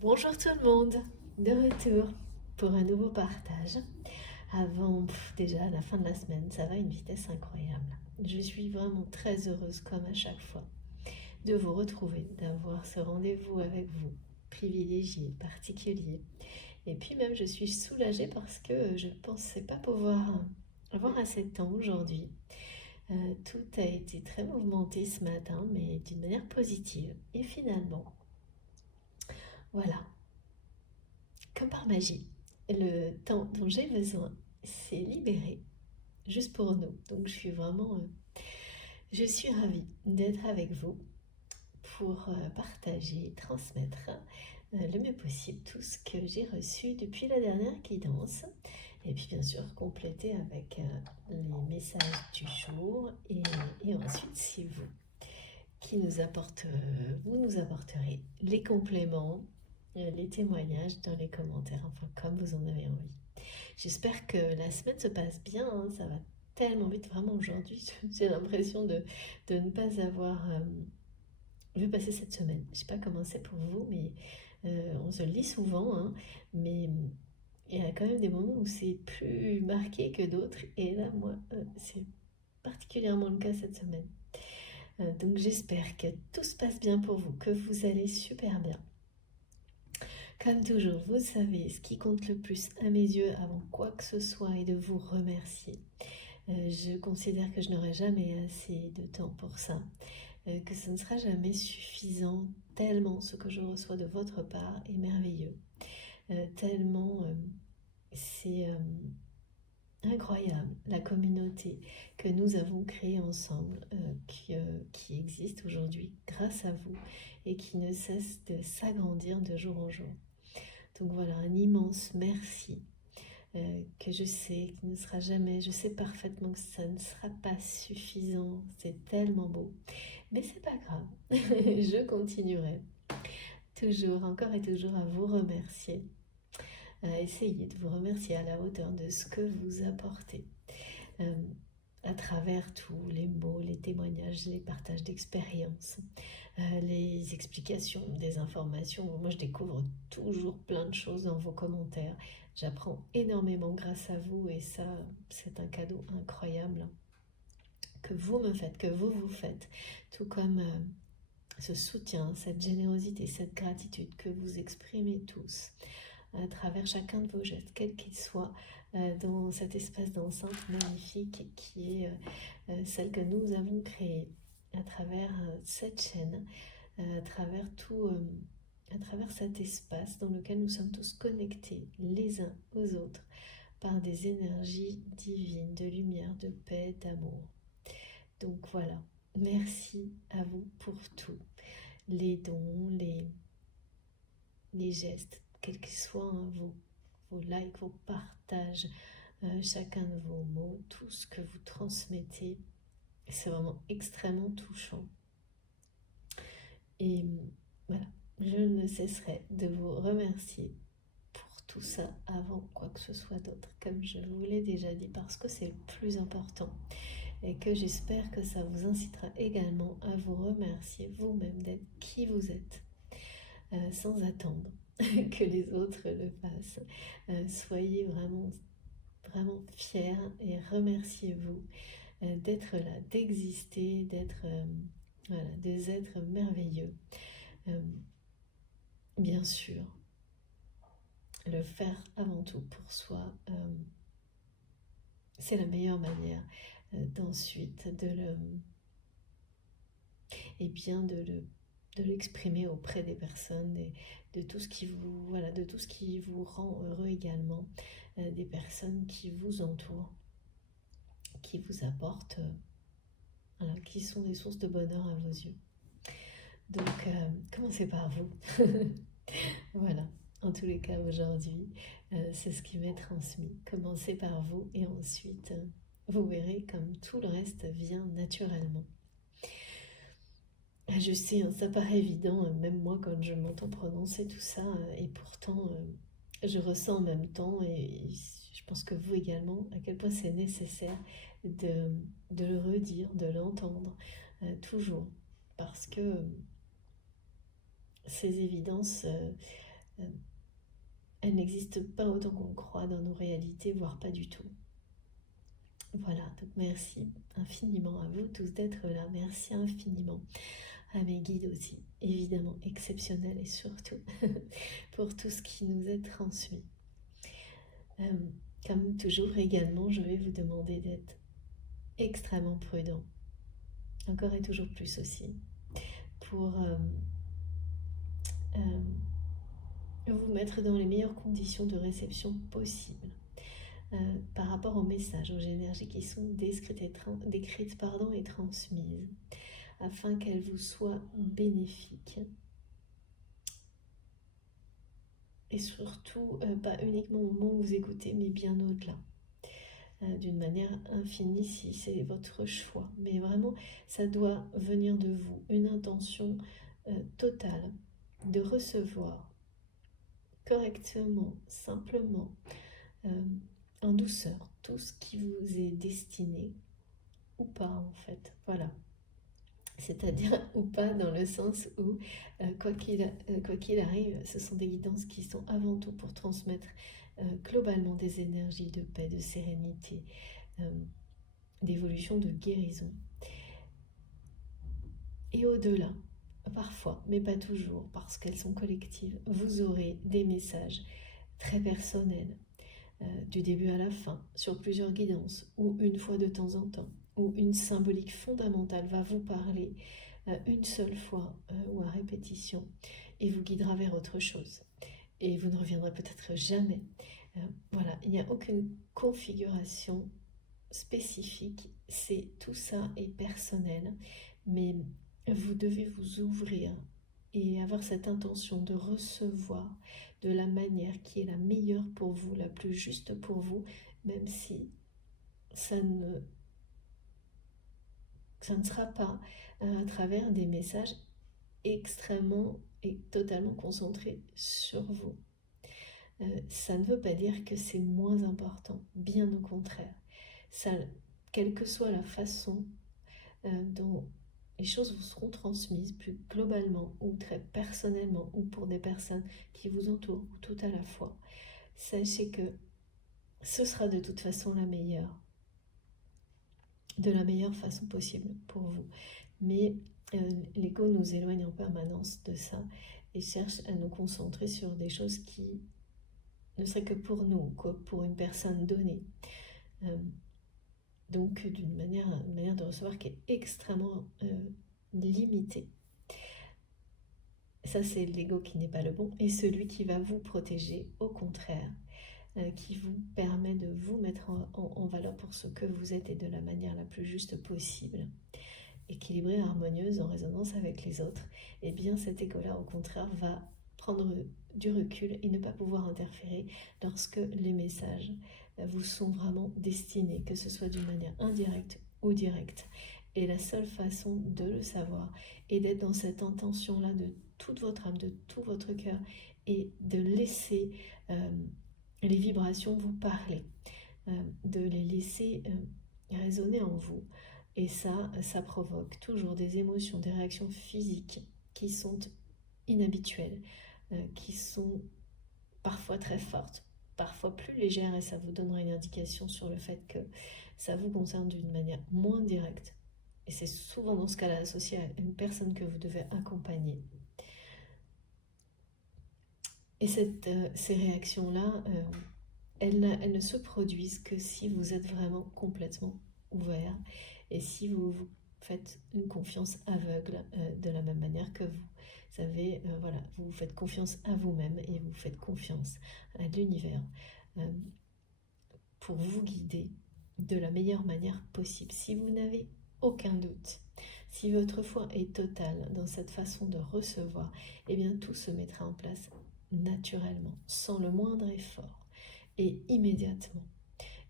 Bonjour tout le monde, de retour pour un nouveau partage. Avant déjà la fin de la semaine, ça va à une vitesse incroyable. Je suis vraiment très heureuse comme à chaque fois de vous retrouver, d'avoir ce rendez-vous avec vous, privilégié, particulier. Et puis même je suis soulagée parce que je ne pensais pas pouvoir avoir assez de temps aujourd'hui. Tout a été très mouvementé ce matin, mais d'une manière positive. Et finalement, voilà, comme par magie, le temps dont j'ai besoin s'est libéré juste pour nous. Donc je suis ravie d'être avec vous pour partager, transmettre le mieux possible tout ce que j'ai reçu depuis la dernière guidance. Et puis bien sûr compléter avec les messages du jour et ensuite si vous nous apporterez les compléments, les témoignages dans les commentaires, enfin comme vous en avez envie. J'espère que la semaine se passe bien, hein, ça va tellement vite, vraiment aujourd'hui, j'ai l'impression de ne pas avoir vu passer cette semaine. Je ne sais pas comment c'est pour vous, mais on se le lit souvent, hein, mais il y a quand même des moments où c'est plus marqué que d'autres, et là, moi, c'est particulièrement le cas cette semaine. Donc j'espère que tout se passe bien pour vous, que vous allez super bien. Comme toujours, vous savez, ce qui compte le plus à mes yeux avant quoi que ce soit est de vous remercier. Je considère que je n'aurai jamais assez de temps pour ça, que ce ne sera jamais suffisant, tellement ce que je reçois de votre part est merveilleux, tellement c'est incroyable la communauté que nous avons créée ensemble, qui existe aujourd'hui grâce à vous et qui ne cesse de s'agrandir de jour en jour. Donc voilà, un immense merci que je sais qu'il ne sera jamais, je sais parfaitement que ça ne sera pas suffisant, c'est tellement beau, mais c'est pas grave, je continuerai toujours, encore et toujours à vous remercier, à essayer de vous remercier à la hauteur de ce que vous apportez. Euh, à travers tous les mots, les témoignages, les partages d'expériences, les explications, des informations. Moi, je découvre toujours plein de choses dans vos commentaires. J'apprends énormément grâce à vous et ça, c'est un cadeau incroyable que vous me faites, que vous faites, tout comme ce soutien, cette générosité, cette gratitude que vous exprimez tous à travers chacun de vos gestes, quels qu'ils soient, dans cet espace d'enceinte magnifique qui est celle que nous avons créée à travers cette chaîne, à travers à travers cet espace dans lequel nous sommes tous connectés les uns aux autres par des énergies divines, de lumière, de paix, d'amour. Donc voilà, merci à vous pour tout, les dons, les gestes, quels qu'ils soient, hein, vos likes, vos partages, chacun de vos mots, tout ce que vous transmettez, c'est vraiment extrêmement touchant. Et voilà, je ne cesserai de vous remercier pour tout ça avant quoi que ce soit d'autre, comme je vous l'ai déjà dit, parce que c'est le plus important. Et que j'espère que ça vous incitera également à vous remercier vous-même d'être qui vous êtes, sans attendre que les autres le fassent. Soyez vraiment fiers et remerciez-vous d'être là, d'exister, d'être voilà, des êtres merveilleux. Euh, bien sûr, le faire avant tout pour soi, c'est la meilleure manière d'ensuite de l'exprimer auprès des personnes, de tout ce qui vous, voilà, de tout ce qui vous rend heureux également, des personnes qui vous entourent, qui vous apportent, voilà, qui sont des sources de bonheur à vos yeux. Donc, commencez par vous. Voilà, en tous les cas aujourd'hui, c'est ce qui m'est transmis. Commencez par vous et ensuite, vous verrez comme tout le reste vient naturellement. Je sais, hein, ça paraît évident, même moi quand je m'entends prononcer tout ça, et pourtant je ressens en même temps, et je pense que vous également, à quel point c'est nécessaire de le redire, de l'entendre toujours, parce que ces évidences, elle n'existe pas autant qu'on le croit dans nos réalités, voire pas du tout. Voilà, donc merci infiniment à vous tous d'être là, merci infiniment à mes guides aussi, évidemment exceptionnels et surtout pour tout ce qui nous est transmis. Comme toujours également, je vais vous demander d'être extrêmement prudent, encore et toujours plus aussi, pour vous mettre dans les meilleures conditions de réception possibles par rapport aux messages, aux énergies qui sont décrites et transmises, afin qu'elles vous soient bénéfiques. Et surtout, pas uniquement au moment où vous écoutez, mais bien au-delà. D'une manière infinie si c'est votre choix. Mais vraiment, ça doit venir de vous. Une intention totale de recevoir correctement, simplement, en douceur, tout ce qui vous est destiné, ou pas en fait. Voilà. C'est-à-dire ou pas dans le sens où, quoi qu'il arrive, ce sont des guidances qui sont avant tout pour transmettre globalement des énergies de paix, de sérénité, d'évolution, de guérison. Et au-delà, parfois, mais pas toujours, parce qu'elles sont collectives, vous aurez des messages très personnels, du début à la fin, sur plusieurs guidances, ou une fois de temps en temps, où une symbolique fondamentale va vous parler une seule fois ou à répétition, et vous guidera vers autre chose. Et vous ne reviendrez peut-être jamais. Voilà, il n'y a aucune configuration spécifique, tout ça est personnel, mais vous devez vous ouvrir et avoir cette intention de recevoir de la manière qui est la meilleure pour vous, la plus juste pour vous, même si ça ne sera pas à travers des messages extrêmement et totalement concentrés sur vous. Ça ne veut pas dire que c'est moins important, bien au contraire. Ça, quelle que soit la façon dont les choses vous seront transmises plus globalement ou très personnellement ou pour des personnes qui vous entourent ou tout à la fois, sachez que ce sera de toute façon la meilleure, de la meilleure façon possible pour vous. Mais l'ego nous éloigne en permanence de ça et cherche à nous concentrer sur des choses qui ne seraient que pour nous, que pour une personne donnée. Donc d'une manière de recevoir qui est extrêmement limitée. Ça, c'est l'ego qui n'est pas le bon, et celui qui va vous protéger, au contraire, qui vous permet de vous mettre en valeur pour ce que vous êtes et de la manière la plus juste possible, équilibrée, harmonieuse, en résonance avec les autres. Et bien cet ego-là, au contraire, va prendre du recul et ne pas pouvoir interférer lorsque les messages vous sont vraiment destinés, que ce soit d'une manière indirecte ou directe. Et la seule façon de le savoir est d'être dans cette intention-là de toute votre âme, de tout votre cœur, et de laisser les vibrations vous parler, de les laisser résonner en vous. Et ça provoque toujours des émotions, des réactions physiques qui sont inhabituelles, qui sont parfois très fortes, parfois plus légères, et ça vous donnera une indication sur le fait que ça vous concerne d'une manière moins directe. Et c'est souvent dans ce cas-là associé à une personne que vous devez accompagner. Et ces réactions-là, elles ne se produisent que si vous êtes vraiment complètement ouvert et si vous vous faites une confiance aveugle de la même manière que vous savez, voilà, vous faites confiance à vous-même et vous faites confiance à l'univers pour vous guider de la meilleure manière possible. Si vous n'avez aucun doute, si votre foi est totale dans cette façon de recevoir, eh bien tout se mettra en place naturellement, sans le moindre effort et immédiatement.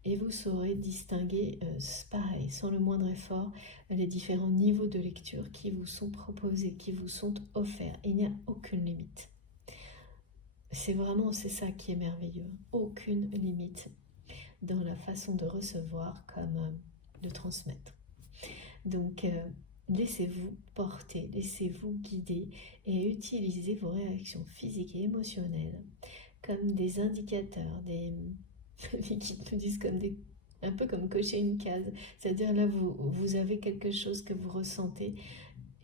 Et vous saurez distinguer, pareil, sans le moindre effort, les différents niveaux de lecture qui vous sont proposés, qui vous sont offerts. Il n'y a aucune limite. C'est ça qui est merveilleux. Aucune limite dans la façon de recevoir comme de transmettre. Donc laissez-vous porter, laissez-vous guider et utilisez vos réactions physiques et émotionnelles comme des indicateurs, les guides nous disent un peu comme cocher une case, c'est-à-dire là vous avez quelque chose que vous ressentez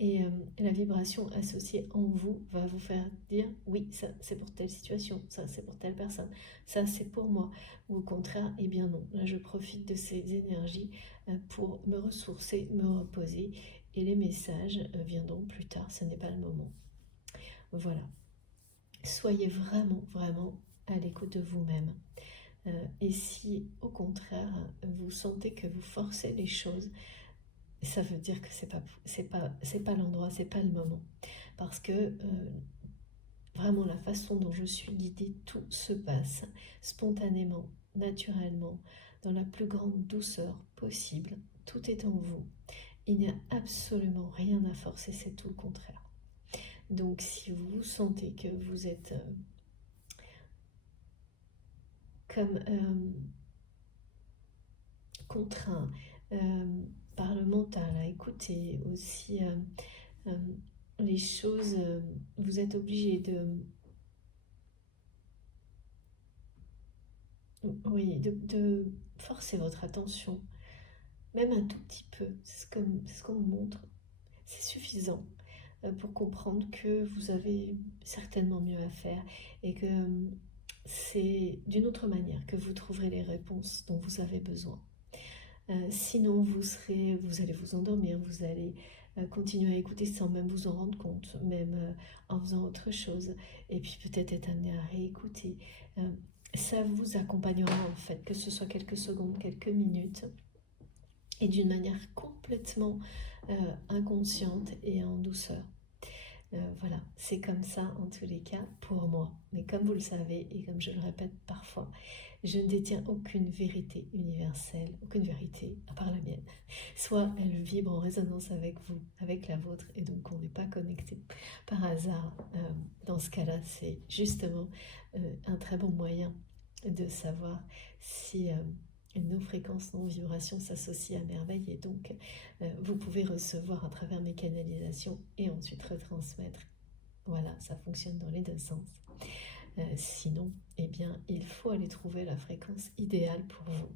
et la vibration associée en vous va vous faire dire oui, ça c'est pour telle situation, ça c'est pour telle personne, ça c'est pour moi, ou au contraire, eh bien non, là je profite de ces énergies pour me ressourcer, me reposer, et les messages viendront plus tard, ce n'est pas le moment. Voilà, soyez vraiment, vraiment à l'écoute de vous-même. Et si au contraire vous sentez que vous forcez les choses, ça veut dire que c'est pas l'endroit, c'est pas le moment, parce que vraiment la façon dont je suis guidée, tout se passe spontanément, naturellement, dans la plus grande douceur possible. Tout est en vous. Il n'y a absolument rien à forcer, c'est tout le contraire. Donc si vous sentez que vous êtes comme contraint par le mental à écouter aussi les choses, vous êtes obligé de forcer votre attention, même un tout petit peu, c'est ce qu'on me montre, c'est suffisant pour comprendre que vous avez certainement mieux à faire et que c'est d'une autre manière que vous trouverez les réponses dont vous avez besoin. Sinon, vous allez vous endormir, vous allez continuer à écouter sans même vous en rendre compte, même en faisant autre chose, et puis peut-être être amené à réécouter. Ça vous accompagnera en fait, que ce soit quelques secondes, quelques minutes, et d'une manière complètement inconsciente et en douceur. Voilà, c'est comme ça en tous les cas pour moi. Mais comme vous le savez et comme je le répète parfois, je ne détiens aucune vérité universelle, aucune vérité à part la mienne. Soit elle vibre en résonance avec vous, avec la vôtre, et donc on n'est pas connecté par hasard. Dans ce cas-là, c'est justement un très bon moyen de savoir si nos fréquences, nos vibrations s'associent à merveille, et donc vous pouvez recevoir à travers mes canalisations et ensuite retransmettre. Voilà, ça fonctionne dans les deux sens. Sinon, eh bien, il faut aller trouver la fréquence idéale pour vous.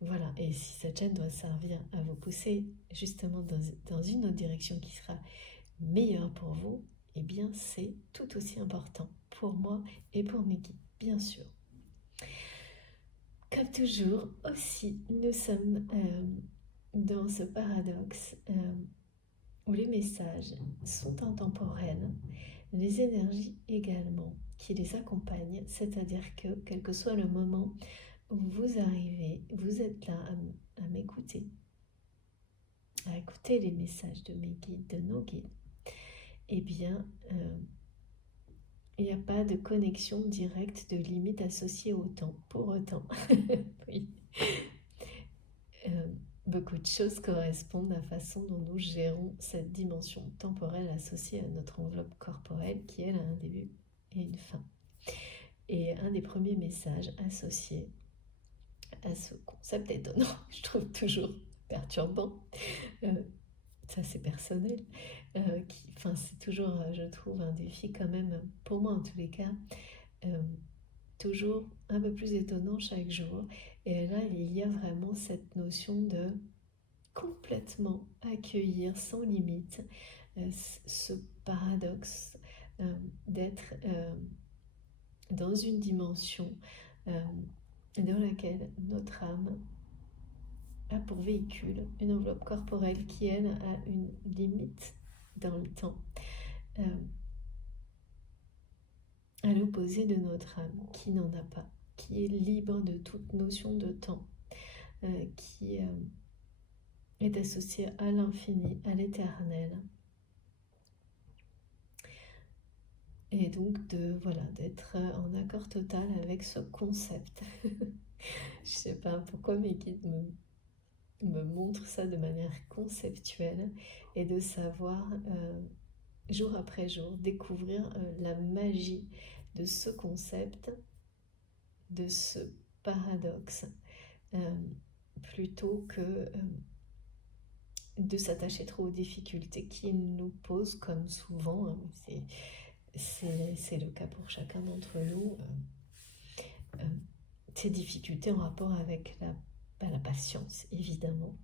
Voilà, et si cette chaîne doit servir à vous pousser justement dans une autre direction qui sera meilleure pour vous, eh bien, c'est tout aussi important pour moi et pour mes guides, bien sûr. Comme toujours, aussi, nous sommes dans ce paradoxe où les messages sont intemporels, les énergies également qui les accompagnent, c'est-à-dire que quel que soit le moment où vous arrivez, vous êtes là à m'écouter, à écouter les messages de mes guides, de nos guides, eh bien, il n'y a pas de connexion directe de limite associée au temps. Pour autant, oui. Beaucoup de choses correspondent à la façon dont nous gérons cette dimension temporelle associée à notre enveloppe corporelle qui, elle, a un début et une fin. Et un des premiers messages associés à ce concept étonnant, je trouve toujours perturbant, ça c'est personnel, c'est toujours, je trouve, un défi quand même, pour moi en tous les cas, toujours un peu plus étonnant chaque jour. Et là, il y a vraiment cette notion de complètement accueillir sans limite ce paradoxe d'être dans une dimension dans laquelle notre âme a pour véhicule une enveloppe corporelle qui, elle, a une limite dans le temps, à l'opposé de notre âme qui n'en a pas, qui est libre de toute notion de temps, qui est associée à l'infini, à l'éternel. Et donc d'être en accord total avec ce concept. Je sais pas pourquoi mes guides me montrent ça de manière conceptuelle, et de savoir jour après jour découvrir la magie de ce concept, de ce paradoxe, plutôt que de s'attacher trop aux difficultés qu'ils nous posent, comme souvent, hein, c'est le cas pour chacun d'entre nous, ces difficultés en rapport avec la patience, évidemment,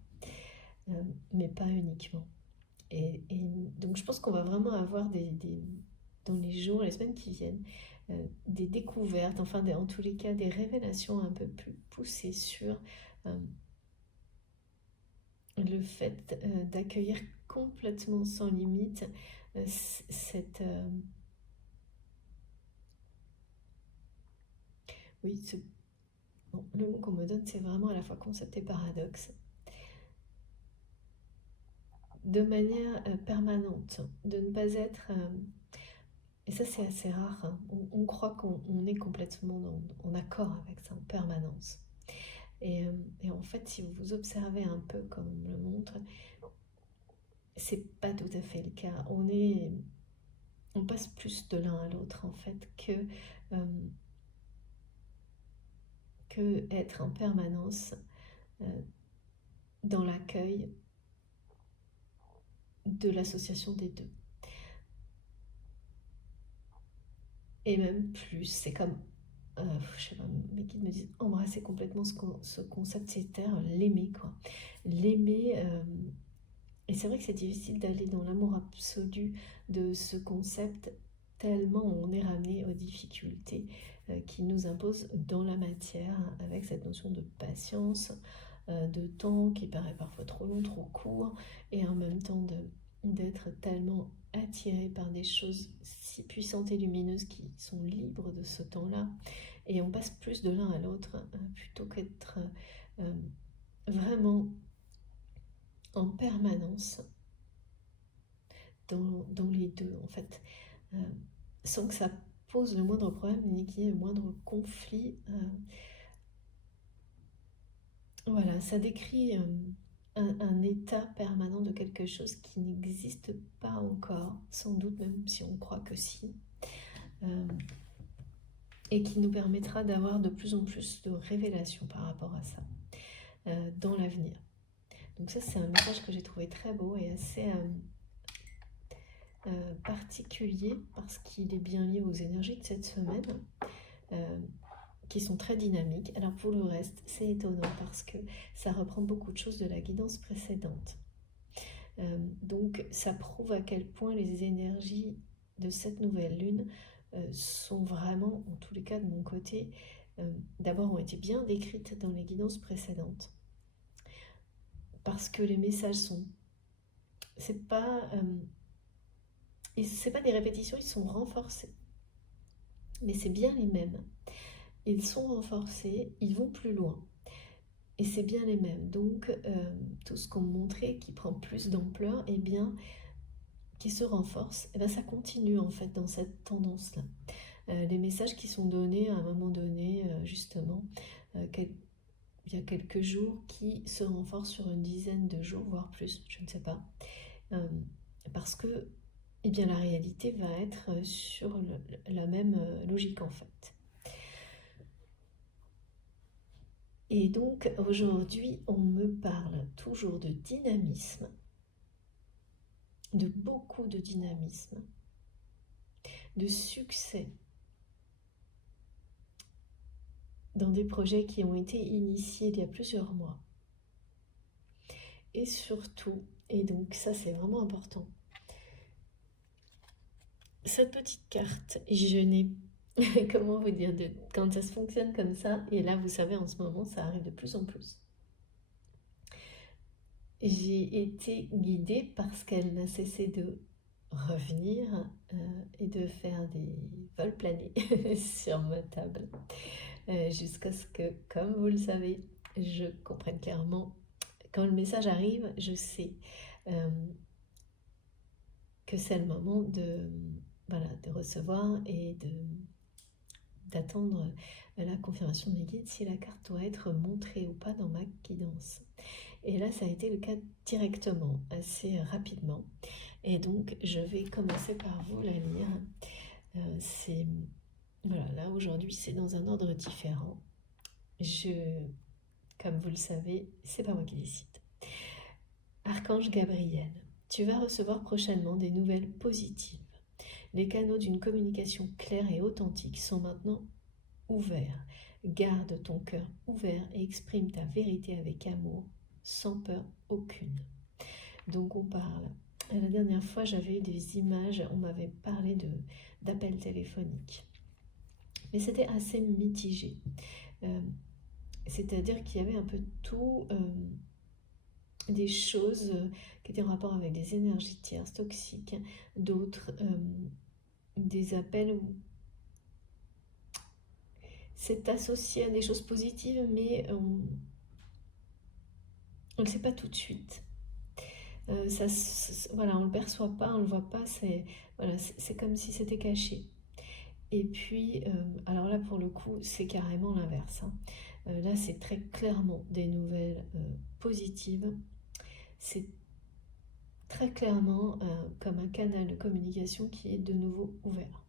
mais pas uniquement. Et donc je pense qu'on va vraiment avoir dans les jours, les semaines qui viennent, des découvertes, enfin en tous les cas des révélations un peu plus poussées sur le fait d'accueillir complètement sans limite cette... oui, bon, le mot qu'on me donne, c'est vraiment à la fois concept et paradoxe. De manière permanente, de ne pas être... et ça, c'est assez rare, hein. On croit qu'on est complètement en accord avec ça en permanence. Et en fait, si vous vous observez un peu comme on me le montre, c'est pas tout à fait le cas. On passe plus de l'un à l'autre en fait que être en permanence dans l'accueil de l'association des deux. Et même plus, c'est comme, je sais pas, mes guides me disent embrasser complètement ce concept, c'est-à-dire l'aimer, quoi. L'aimer, et c'est vrai que c'est difficile d'aller dans l'amour absolu de ce concept, tellement on est ramené aux difficultés qui nous imposent dans la matière, avec cette notion de patience, de temps qui paraît parfois trop long, trop court, et en même temps d'être tellement attiré par des choses si puissantes et lumineuses qui sont libres de ce temps-là. Et on passe plus de l'un à l'autre plutôt qu'être vraiment en permanence dans les deux, en fait, sans que ça pose le moindre problème ni qu'il y ait le moindre conflit. Voilà, ça décrit un état permanent de quelque chose qui n'existe pas encore, sans doute même si on croit que si, et qui nous permettra d'avoir de plus en plus de révélations par rapport à ça dans l'avenir. Donc ça, c'est un message que j'ai trouvé très beau et assez particulier parce qu'il est bien lié aux énergies de cette semaine qui sont très dynamiques. Alors pour le reste, c'est étonnant parce que ça reprend beaucoup de choses de la guidance précédente. Donc ça prouve à quel point les énergies de cette nouvelle lune sont vraiment, en tous les cas de mon côté, d'abord ont été bien décrites dans les guidances précédentes. Parce que les messages sont... c'est pas des répétitions, ils sont renforcés. Mais c'est bien les mêmes. Ils sont renforcés, ils vont plus loin. Et c'est bien les mêmes. Donc, tout ce qu'on me montrait qui prend plus d'ampleur, et bien, qui se renforce, et bien, ça continue en fait dans cette tendance-là. Les messages qui sont donnés à un moment donné, justement, il y a quelques jours, qui se renforcent sur une dizaine de jours, voire plus, je ne sais pas. Parce que eh bien, la réalité va être sur la même logique en fait. Et donc aujourd'hui, on me parle toujours de dynamisme, de beaucoup de dynamisme, de succès dans des projets qui ont été initiés il y a plusieurs mois. Et surtout, et donc ça c'est vraiment important, cette petite carte, je n'ai comment vous dire, quand ça se fonctionne comme ça, et là vous savez en ce moment ça arrive de plus en plus. J'ai été guidée parce qu'elle n'a cessé de revenir et de faire des vols planés sur ma table jusqu'à ce que, comme vous le savez, je comprenne clairement. Quand le message arrive, je sais que c'est le moment de recevoir et d'attendre la confirmation de mes guides si la carte doit être montrée ou pas dans ma guidance. Et là, ça a été le cas directement, assez rapidement. Et donc, je vais commencer par vous la lire. Voilà, là, aujourd'hui, c'est dans un ordre différent. Comme vous le savez, c'est pas moi qui décide. Archange Gabriel, tu vas recevoir prochainement des nouvelles positives. Les canaux d'une communication claire et authentique sont maintenant ouverts. Garde ton cœur ouvert et exprime ta vérité avec amour, sans peur aucune. Donc on parle. La dernière fois, j'avais eu des images, on m'avait parlé d'appels téléphoniques. Mais c'était assez mitigé. C'est-à-dire qu'il y avait un peu tout, des choses qui étaient en rapport avec des énergies tierces toxiques, d'autres, des appels où c'est associé à des choses positives, mais on ne le sait pas tout de suite. Voilà, on ne le perçoit pas, on ne le voit pas, c'est comme si c'était caché. Et puis, alors là, pour le coup, c'est carrément l'inverse. Hein. Là, c'est très clairement des nouvelles positives. C'est très clairement comme un canal de communication qui est de nouveau ouvert.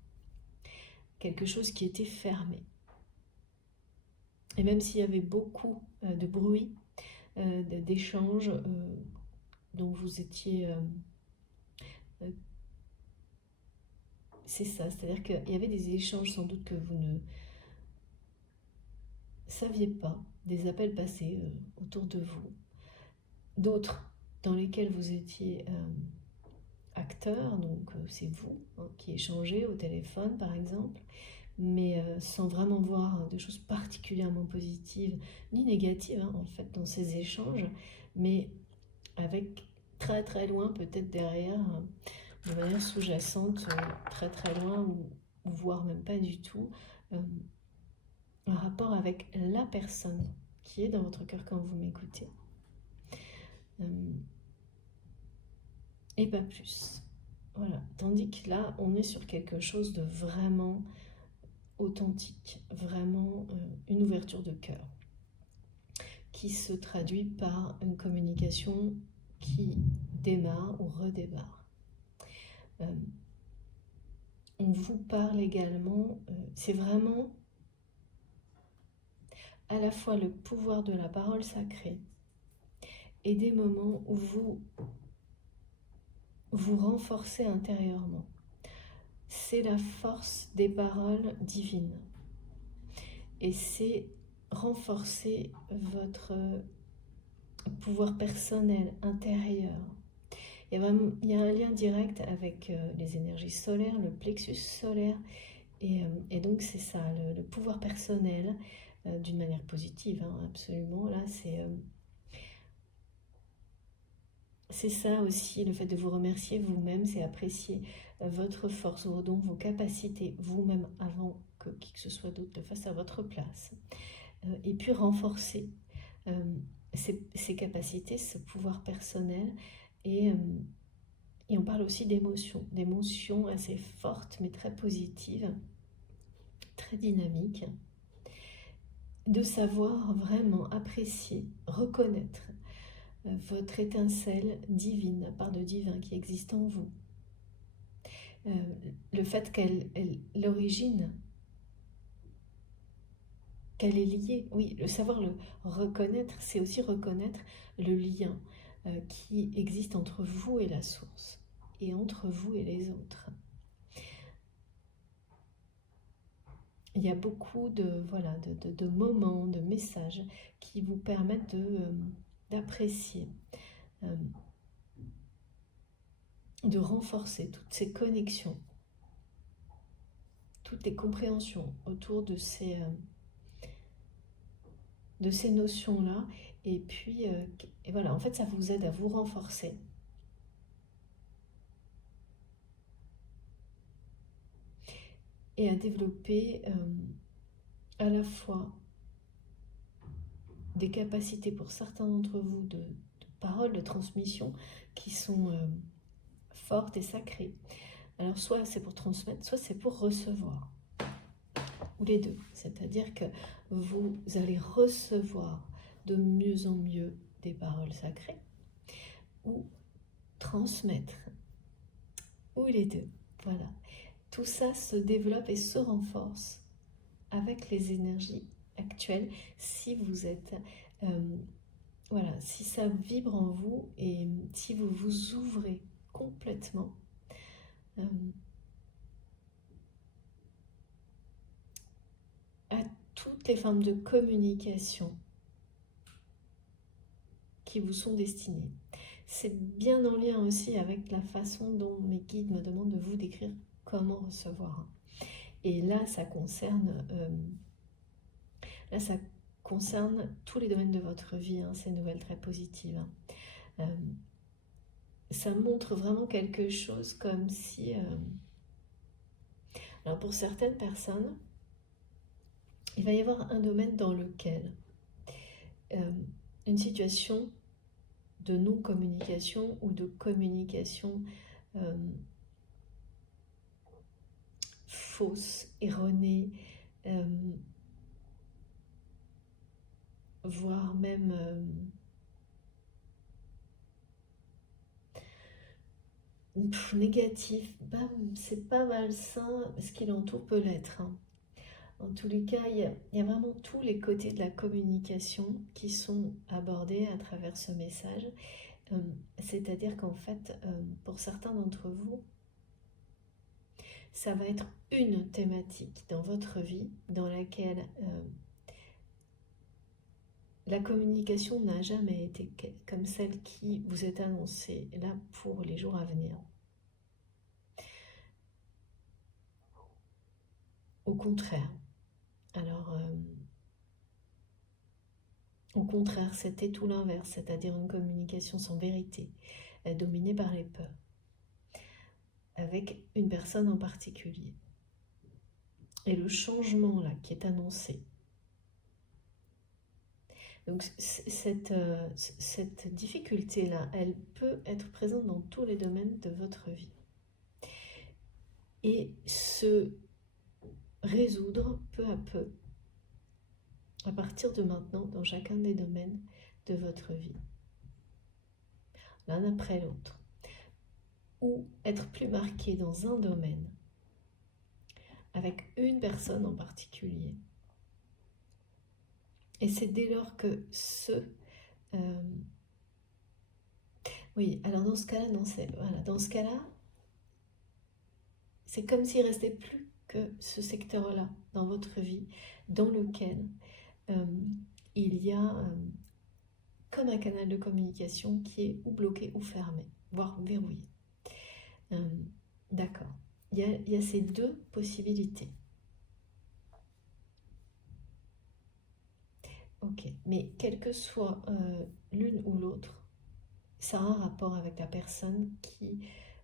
Quelque chose qui était fermé. Et même s'il y avait beaucoup de bruit, d'échanges dont vous étiez... c'est ça, c'est-à-dire qu'il y avait des échanges sans doute que vous ne saviez pas, des appels passés autour de vous, d'autres dans lesquels vous étiez acteur, donc c'est vous qui échangez au téléphone par exemple, mais sans vraiment voir de choses particulièrement positives ni négatives en fait dans ces échanges, mais avec très très loin peut-être derrière, de manière sous-jacente, très très loin ou voire même pas du tout, un rapport avec la personne qui est dans votre cœur quand vous m'écoutez. Et pas plus. Voilà. Tandis que là, on est sur quelque chose de vraiment authentique, vraiment une ouverture de cœur, qui se traduit par une communication qui démarre ou redémarre. On vous parle également, c'est vraiment à la fois le pouvoir de la parole sacrée et des moments où vous renforcez intérieurement. C'est la force des paroles divines. Et c'est renforcer votre pouvoir personnel, intérieur. Il y a un lien direct avec les énergies solaires, le plexus solaire. Et donc c'est ça, le pouvoir personnel, d'une manière positive, hein, absolument. Là, c'est ça aussi, le fait de vous remercier vous-même, c'est apprécier votre force, vos dons, vos capacités, vous-même avant que qui que ce soit d'autre le fasse à votre place. Et puis renforcer ces capacités, ce pouvoir personnel. Et on parle aussi d'émotions assez fortes, mais très positives, très dynamiques. De savoir vraiment apprécier, reconnaître votre étincelle divine, la part de divin qui existe en vous. Le fait l'origine, qu'elle est liée, oui, le savoir le reconnaître, c'est aussi reconnaître le lien qui existe entre vous et la source, et entre vous et les autres. Il y a beaucoup de moments, de messages qui vous permettent d'apprécier, de renforcer toutes ces connexions, toutes les compréhensions autour de ces notions-là. Et puis, et voilà, en fait, ça vous aide à vous renforcer. Et à développer à la fois des capacités pour certains d'entre vous de parole, de transmission qui sont fortes et sacrées. Alors soit c'est pour transmettre, soit c'est pour recevoir. Ou les deux. C'est-à-dire que vous allez recevoir de mieux en mieux des paroles sacrées ou transmettre. Ou les deux. Voilà. Tout ça se développe et se renforce avec les énergies actuelles si vous êtes voilà, si ça vibre en vous et si vous vous ouvrez complètement euh, à toutes les formes de communication qui vous sont destinées. C'est bien en lien aussi avec la façon dont mes guides me demandent de vous décrire comment recevoir. Et là, ça concerne tous les domaines de votre vie, hein, ces nouvelles très positives. Ça montre vraiment quelque chose comme si... alors pour certaines personnes, il va y avoir un domaine dans lequel une situation de non-communication ou de communication fausse, erronée, voire même négatif, c'est pas malsain, ce qui l'entoure peut l'être. Hein. En tous les cas, il y a vraiment tous les côtés de la communication qui sont abordés à travers ce message. C'est-à-dire qu'en fait, pour certains d'entre vous, ça va être une thématique dans votre vie dans laquelle la communication n'a jamais été comme celle qui vous est annoncée là pour les jours à venir. Au contraire. Alors, au contraire, c'était tout l'inverse, c'est-à-dire une communication sans vérité, dominée par les peurs, avec une personne en particulier. Et le changement là qui est annoncé, donc cette difficulté-là, elle peut être présente dans tous les domaines de votre vie. Et se résoudre peu à peu, à partir de maintenant, dans chacun des domaines de votre vie. L'un après l'autre. Ou être plus marqué dans un domaine, avec une personne en particulier. Et c'est dès lors que oui, alors dans ce cas-là, non, voilà, dans ce cas-là, c'est comme s'il ne restait plus que ce secteur-là dans votre vie, dans lequel il y a comme un canal de communication qui est ou bloqué ou fermé, voire verrouillé. D'accord. Il y a ces deux possibilités. Ok, mais quelle que soit l'une ou l'autre, ça a un rapport avec la personne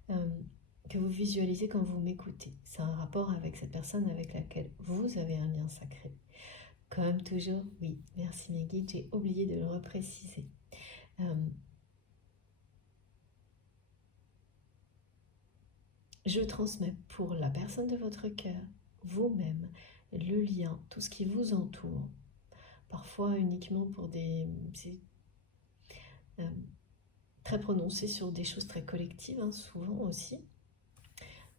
que vous visualisez quand vous m'écoutez. Ça a un rapport avec cette personne avec laquelle vous avez un lien sacré. Comme toujours, oui, merci mes guides, j'ai oublié de le repréciser. Je transmets pour la personne de votre cœur, vous-même, le lien, tout ce qui vous entoure. Parfois uniquement pour très prononcé sur des choses très collectives, hein, souvent aussi.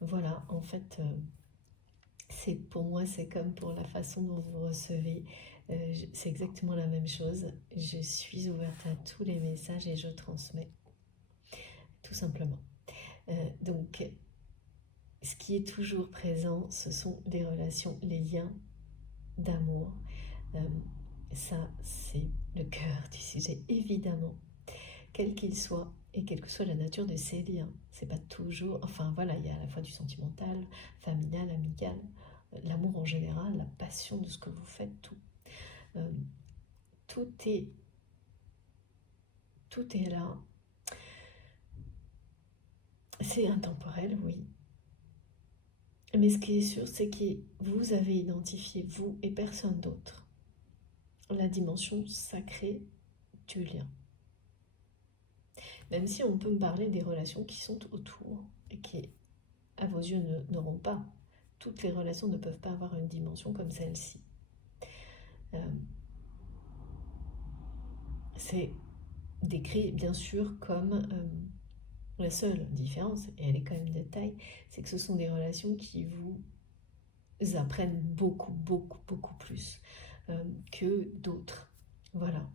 Voilà, en fait, pour moi, c'est comme pour la façon dont vous recevez. C'est exactement la même chose. Je suis ouverte à tous les messages et je transmets, tout simplement. Donc, ce qui est toujours présent, ce sont les relations, les liens d'amour. Ça, c'est le cœur du sujet, évidemment, quel qu'il soit, et quelle que soit la nature de ces liens. C'est pas toujours... Enfin, voilà, il y a à la fois du sentimental, familial, amical, l'amour en général, la passion de ce que vous faites, tout. Tout est là. C'est intemporel, oui. Mais ce qui est sûr, c'est que vous avez identifié, vous et personne d'autre, la dimension sacrée du lien. Même si on peut me parler des relations qui sont autour et qui, à vos yeux, n'auront pas. Toutes les relations ne peuvent pas avoir une dimension comme celle-ci. C'est décrit bien sûr comme la seule différence, et elle est quand même de taille, c'est que ce sont des relations qui vous apprennent beaucoup, beaucoup, beaucoup plus que d'autres. Voilà.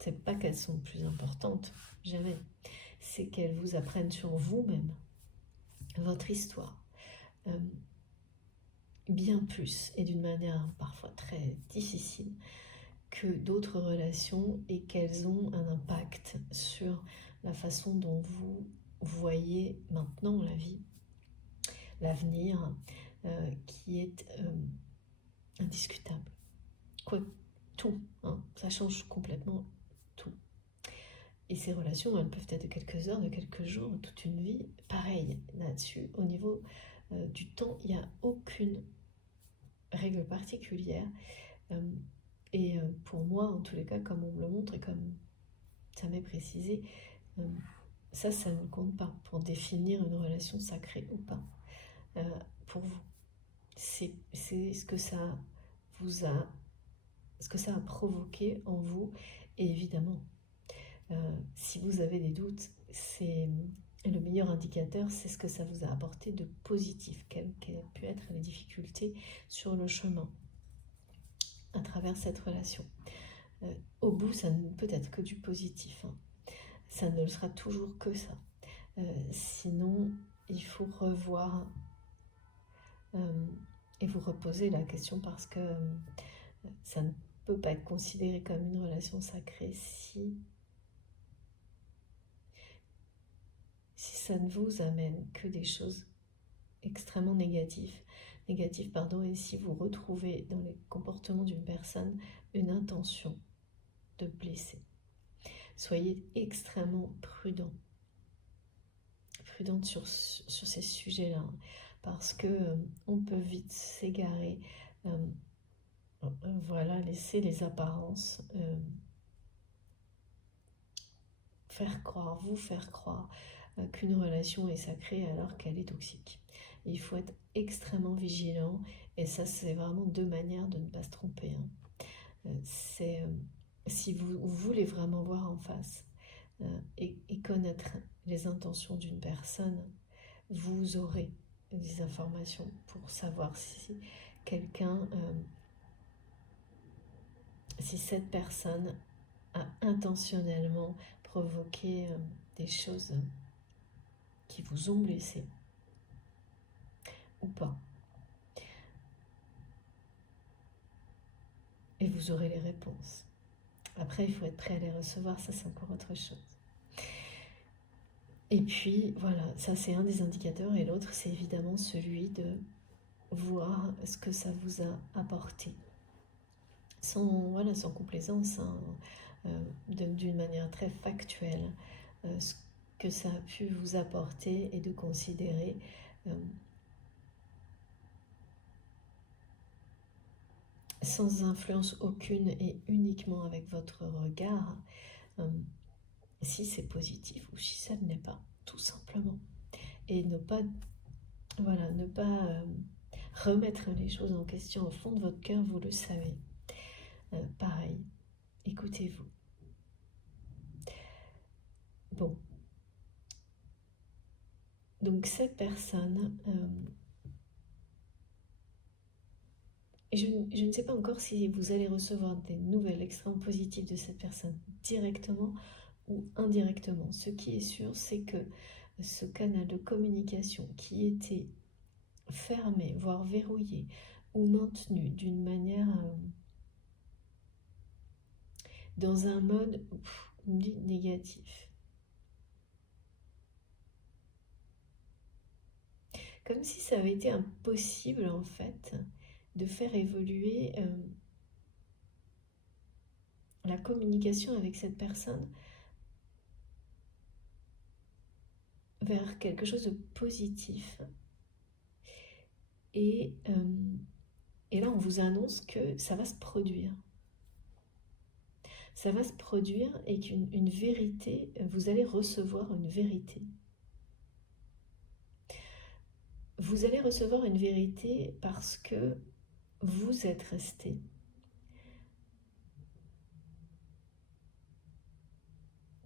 C'est pas qu'elles sont plus importantes, jamais. C'est qu'elles vous apprennent sur vous-même, votre histoire, bien plus et d'une manière parfois très difficile que d'autres relations, et qu'elles ont un impact sur la façon dont vous voyez maintenant la vie, l'avenir, qui est indiscutable. Quoi, tout, hein, ça change complètement tout. Et ces relations, elles peuvent être de quelques heures, de quelques jours, toute une vie. Pareil, là-dessus, au niveau du temps, il n'y a aucune règle particulière. Et pour moi, en tous les cas, comme on me le montre et comme ça m'est précisé, ça ne compte pas pour définir une relation sacrée ou pas. Pour vous, c'est ce que ça vous a, ce que ça a provoqué en vous. Et évidemment, si vous avez des doutes, c'est le meilleur indicateur, c'est ce que ça vous a apporté de positif, quelles pu être les difficultés sur le chemin à travers cette relation. Au bout, ça ne peut être que du positif, hein. Ça ne le sera toujours que ça. Sinon, il faut revoir et vous reposer la question, parce que ça ne peut pas être considéré comme une relation sacrée si ça ne vous amène que des choses extrêmement négatives, et si vous retrouvez dans les comportements d'une personne une intention de blesser. Soyez extrêmement prudente sur ces sujets-là, parce que on peut vite s'égarer, voilà, laisser les apparences vous faire croire qu'une relation est sacrée alors qu'elle est toxique. Il faut être extrêmement vigilant, et ça, c'est vraiment deux manières de ne pas se tromper, hein. Si vous voulez vraiment voir en face et connaître les intentions d'une personne, vous aurez des informations pour savoir si quelqu'un, si cette personne a intentionnellement provoqué des choses qui vous ont blessé ou pas. Et vous aurez les réponses. Après, il faut être prêt à les recevoir, ça c'est encore autre chose. Et puis voilà, ça c'est un des indicateurs, et l'autre c'est évidemment celui de voir ce que ça vous a apporté. Sans complaisance, hein, d'une manière très factuelle, ce que ça a pu vous apporter, et de considérer sans influence aucune et uniquement avec votre regard, si c'est positif ou si ça ne l'est pas, tout simplement. Et ne pas remettre les choses en question au fond de votre cœur, vous le savez. Pareil, écoutez-vous. Bon. Donc cette personne, je ne sais pas encore si vous allez recevoir des nouvelles extrêmement positives de cette personne directement ou indirectement. Ce qui est sûr, c'est que ce canal de communication qui était fermé, voire verrouillé, ou maintenu d'une manière dans un mode dit négatif, comme si ça avait été impossible en fait de faire évoluer la communication avec cette personne vers quelque chose de positif. Et là, on vous annonce que ça va se produire. Ça va se produire, et qu'une vérité, vous allez recevoir une vérité. Vous allez recevoir une vérité parce que vous êtes resté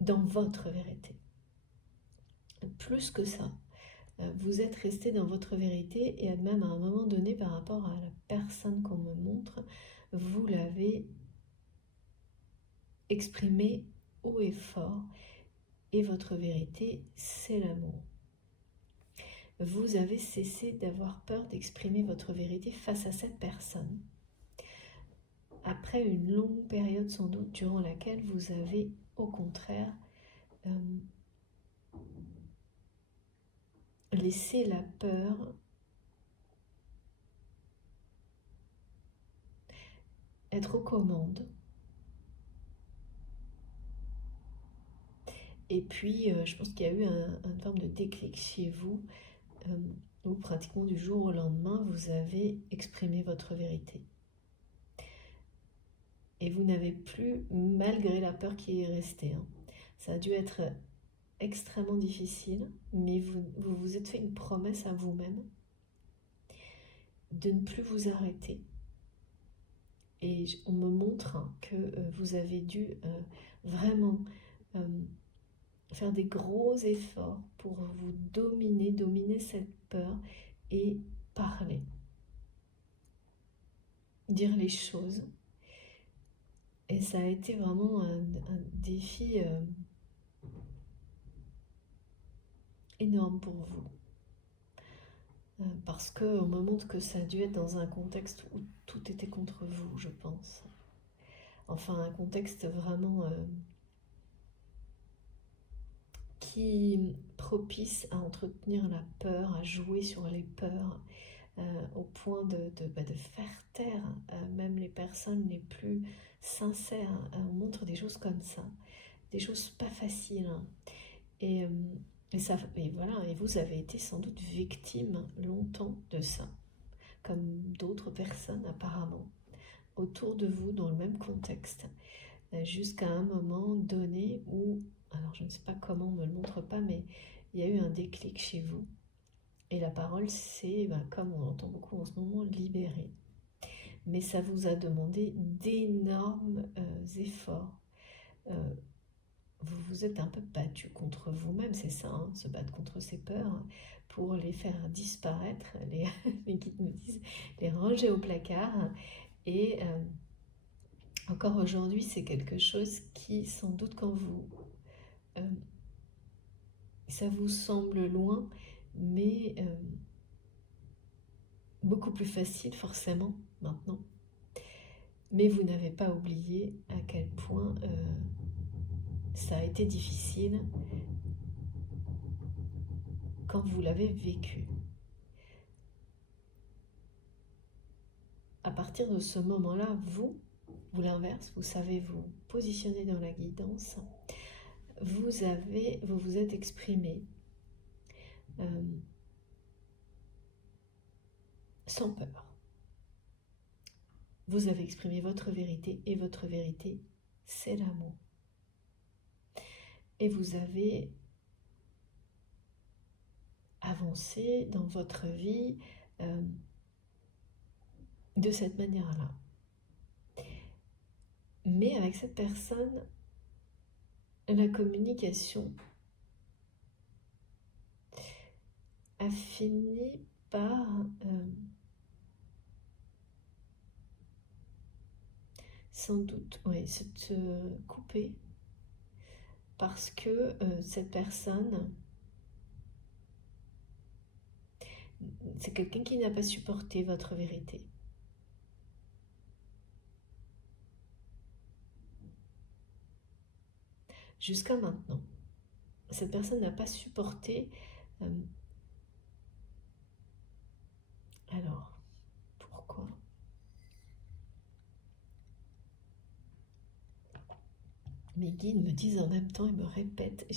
dans votre vérité. Plus que ça, vous êtes resté dans votre vérité, et même à un moment donné, par rapport à la personne qu'on me montre, vous l'avez exprimez haut et fort, et votre vérité, c'est l'amour. Vous avez cessé d'avoir peur d'exprimer votre vérité face à cette personne. Après une longue période sans doute durant laquelle vous avez au contraire laissé la peur être aux commandes. Et puis, je pense qu'il y a eu une forme de déclic chez vous, où pratiquement du jour au lendemain, vous avez exprimé votre vérité. Et vous n'avez plus, malgré la peur qui est restée, ça a dû être extrêmement difficile, mais vous vous êtes fait une promesse à vous-même de ne plus vous arrêter. Et on me montre que vous avez dû vraiment faire des gros efforts pour vous dominer cette peur et parler, dire les choses. Et ça a été vraiment un défi énorme pour vous. Parce qu'on me montre que ça a dû être dans un contexte où tout était contre vous, je pense. Enfin, un contexte vraiment qui propice à entretenir la peur, à jouer sur les peurs, au point de faire taire même les personnes les plus sincères. On montre des choses comme ça, des choses pas faciles. Et voilà, et vous avez été sans doute victime longtemps de ça, comme d'autres personnes apparemment, autour de vous dans le même contexte, jusqu'à un moment donné où, alors je ne sais pas comment, on ne me le montre pas, mais il y a eu un déclic chez vous. Et la parole, c'est, comme on entend beaucoup en ce moment, libérer. Mais ça vous a demandé d'énormes efforts. Vous vous êtes un peu battu contre vous-même, c'est ça, se battre contre ses peurs, pour les faire disparaître, les guides me disent, les ranger au placard. Et encore aujourd'hui, c'est quelque chose qui, sans doute, quand ça vous semble loin, mais beaucoup plus facile forcément maintenant. Mais vous n'avez pas oublié à quel point ça a été difficile quand vous l'avez vécu. À partir de ce moment-là, vous l'inverse, vous savez vous positionner dans la guidance, vous vous êtes exprimé sans peur. Vous avez exprimé votre vérité, et votre vérité, c'est l'amour. Et vous avez avancé dans votre vie de cette manière-là. Mais avec cette personne, la communication a fini par sans doute se couper, parce que cette personne, c'est quelqu'un qui n'a pas supporté votre vérité. Jusqu'à maintenant, cette personne n'a pas supporté. Alors, pourquoi ? Mes guides me disent en même temps, ils me répètent,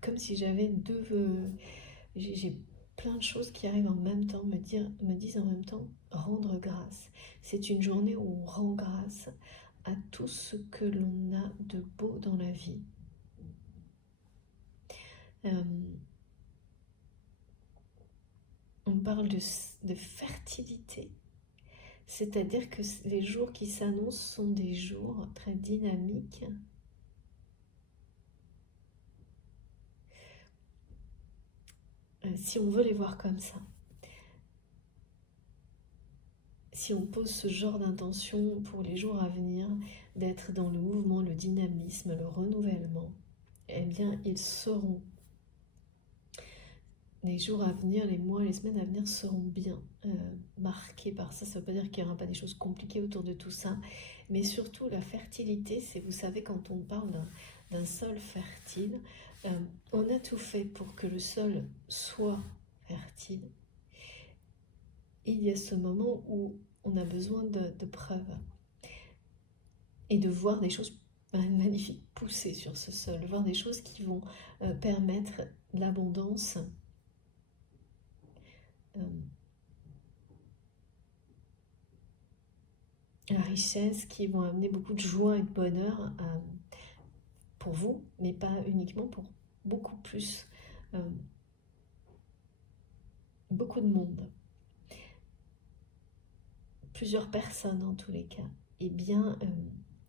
comme si j'avais j'ai plein de choses qui arrivent en même temps, me disent en même temps, rendre grâce. C'est une journée où on rend grâce à tout ce que l'on a de beau dans la vie. On parle de fertilité, c'est-à-dire que les jours qui s'annoncent sont des jours très dynamiques. Si on veut les voir comme ça. si on pose ce genre d'intention pour les jours à venir, d'être dans le mouvement, le dynamisme, le renouvellement, eh bien, ils seront. Les jours à venir, les mois, les semaines à venir seront bien marqués par ça. Ça ne veut pas dire qu'il n'y aura pas des choses compliquées autour de tout ça, mais surtout la fertilité, c'est, vous savez, quand on parle d'un sol fertile, on a tout fait pour que le sol soit fertile. Il y a ce moment où on a besoin de preuves et de voir des choses magnifiques pousser sur ce sol, voir des choses qui vont permettre l'abondance, la richesse, qui vont amener beaucoup de joie et de bonheur pour vous, mais pas uniquement, pour beaucoup plus, beaucoup de monde, plusieurs personnes en tous les cas. Eh bien,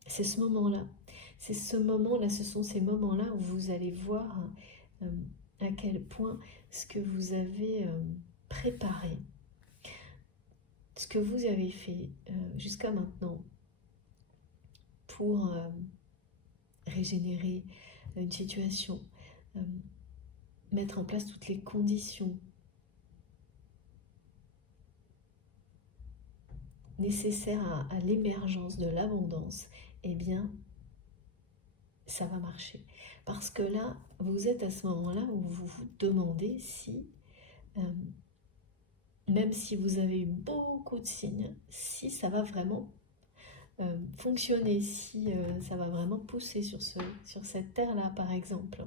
c'est ce moment-là. C'est ce moment-là, ce sont ces moments-là où vous allez voir à quel point ce que vous avez préparé, ce que vous avez fait jusqu'à maintenant pour régénérer une situation, mettre en place toutes les conditions nécessaires à l'émergence de l'abondance, eh bien, ça va marcher. Parce que là, vous êtes à ce moment-là où vous vous demandez si, même si vous avez eu beaucoup de signes, si ça va vraiment fonctionner, si ça va vraiment pousser sur cette terre-là, par exemple.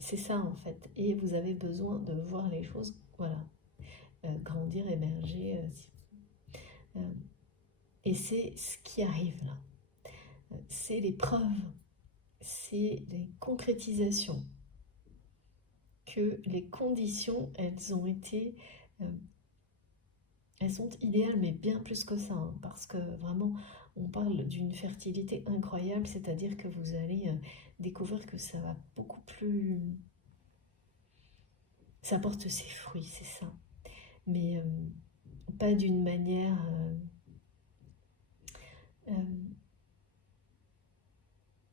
C'est ça, en fait. Et vous avez besoin de voir les choses, voilà, grandir, émerger. Et c'est ce qui arrive là. C'est les preuves, c'est les concrétisations, que les conditions, elles ont été, elles sont idéales, mais bien plus que ça, hein, parce que vraiment, on parle d'une fertilité incroyable, c'est-à-dire que vous allez découvrir que ça va beaucoup plus... Ça porte ses fruits, c'est ça. Mais pas d'une manière...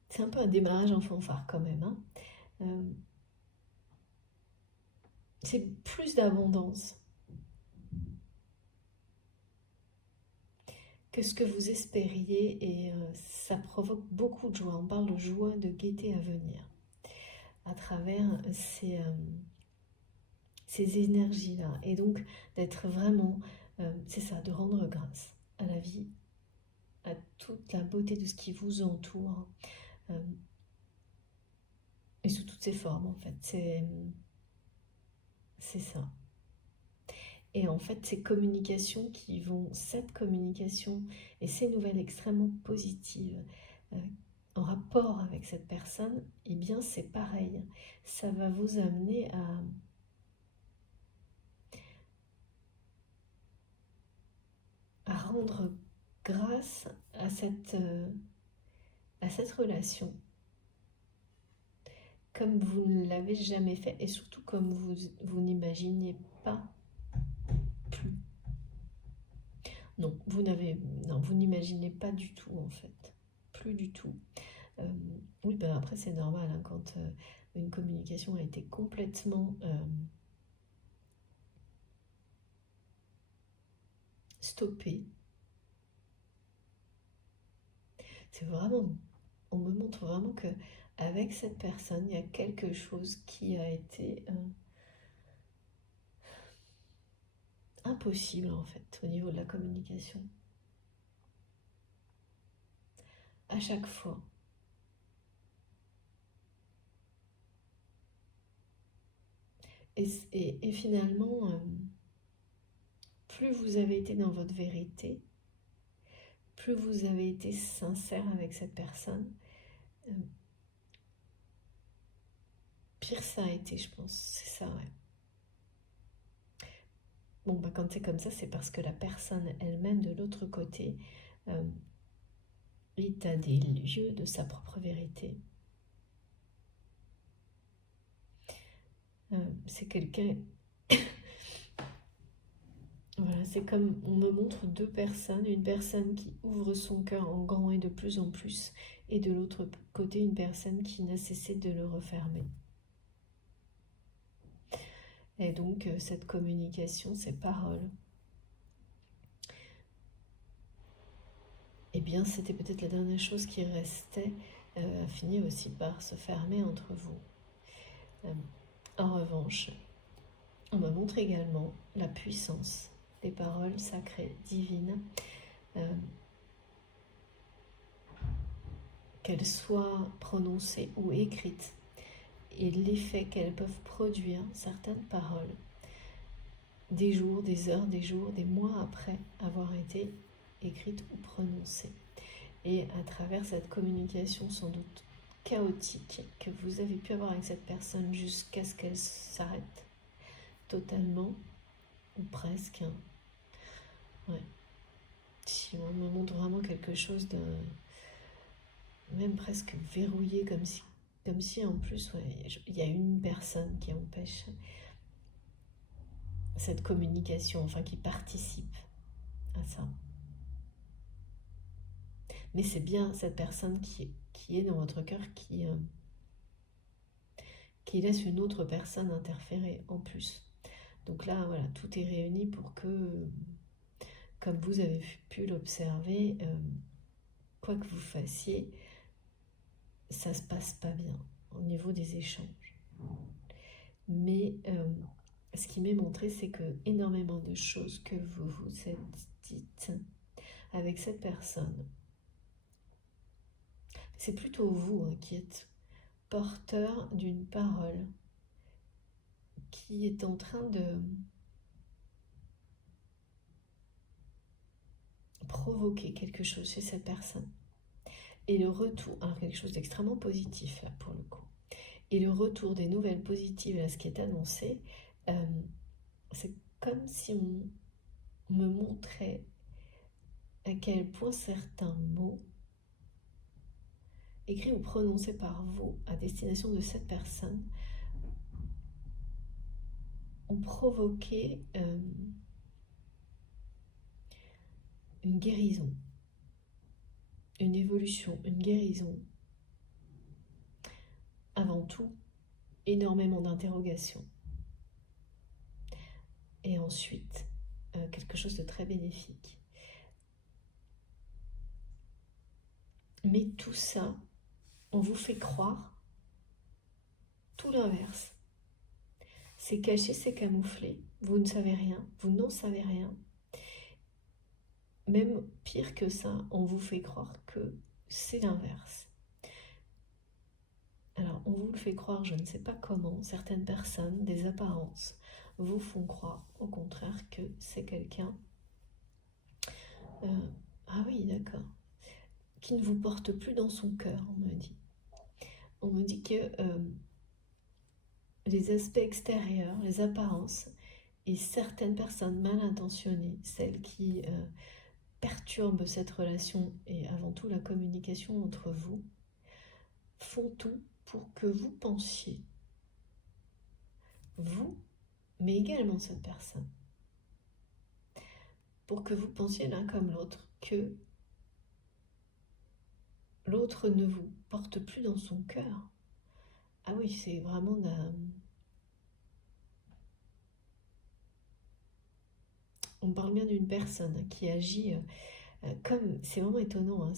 c'est un peu un démarrage en fanfare quand même, hein. C'est plus d'abondance que ce que vous espériez, et ça provoque beaucoup de joie. On parle de joie, de gaieté à venir à travers ces énergies-là. Et donc d'être vraiment, c'est ça, de rendre grâce à la vie, à toute la beauté de ce qui vous entoure, et sous toutes ses formes en fait. C'est ça. Et en fait, cette communication et ces nouvelles extrêmement positives en rapport avec cette personne, eh bien c'est pareil. Ça va vous amener à rendre grâce à cette relation comme vous ne l'avez jamais fait, et surtout comme vous n'imaginiez pas plus. Non, vous n'imaginez pas du tout en fait. Plus du tout. Oui, ben après c'est normal, hein, quand une communication a été complètement stoppée. C'est vraiment, on me montre vraiment que avec cette personne, il y a quelque chose qui a été impossible en fait au niveau de la communication. À chaque fois. Et finalement, plus vous avez été dans votre vérité, plus vous avez été sincère avec cette personne, pire ça a été, je pense. C'est ça, ouais. Bon, bah, quand c'est comme ça, c'est parce que la personne elle-même de l'autre côté est à des lieux de sa propre vérité. C'est quelqu'un... voilà, c'est comme on me montre deux personnes, une personne qui ouvre son cœur en grand et de plus en plus, et de l'autre côté, une personne qui n'a cessé de le refermer. Et donc, cette communication, ces paroles, eh bien, c'était peut-être la dernière chose qui restait, a fini aussi par se fermer entre vous. En revanche, on me montre également la puissance des paroles sacrées, divines, qu'elles soient prononcées ou écrites, et l'effet qu'elles peuvent produire, certaines paroles, des jours, des heures, des mois après avoir été écrites ou prononcées. Et à travers cette communication sans doute chaotique que vous avez pu avoir avec cette personne jusqu'à ce qu'elle s'arrête totalement, ou presque, ouais. Si on me montre vraiment quelque chose de même presque verrouillé, comme si en plus, ouais, il y a une personne qui empêche cette communication, enfin qui participe à ça. Mais c'est bien cette personne qui est dans votre cœur qui laisse une autre personne interférer en plus. Donc là, voilà, tout est réuni pour que, comme vous avez pu l'observer, quoi que vous fassiez, ça se passe pas bien au niveau des échanges. Mais ce qui m'est montré, c'est que énormément de choses que vous vous êtes dites avec cette personne, c'est plutôt vous qui êtes porteur d'une parole qui est en train de provoquer quelque chose chez cette personne. Et le retour, alors quelque chose d'extrêmement positif là pour le coup, et le retour des nouvelles positives à ce qui est annoncé, c'est comme si on me montrait à quel point certains mots écrits ou prononcés par vous à destination de cette personne ont provoqué une guérison, une évolution, une guérison. Avant tout, énormément d'interrogations. Et ensuite, quelque chose de très bénéfique. Mais tout ça, on vous fait croire tout l'inverse. C'est caché, c'est camouflé. Vous ne savez rien, vous n'en savez rien. Même pire que ça, on vous fait croire que c'est l'inverse. Alors, on vous le fait croire, je ne sais pas comment, certaines personnes, des apparences, vous font croire au contraire que c'est quelqu'un... ah oui, d'accord. Qui ne vous porte plus dans son cœur, on me dit. On me dit que les aspects extérieurs, les apparences, et certaines personnes mal intentionnées, celles qui perturbent cette relation et avant tout la communication entre vous, font tout pour que vous pensiez, vous, mais également cette personne, pour que vous pensiez l'un comme l'autre que l'autre ne vous porte plus dans son cœur. Ah oui, c'est vraiment on parle bien d'une personne qui agit comme... C'est vraiment étonnant, hein,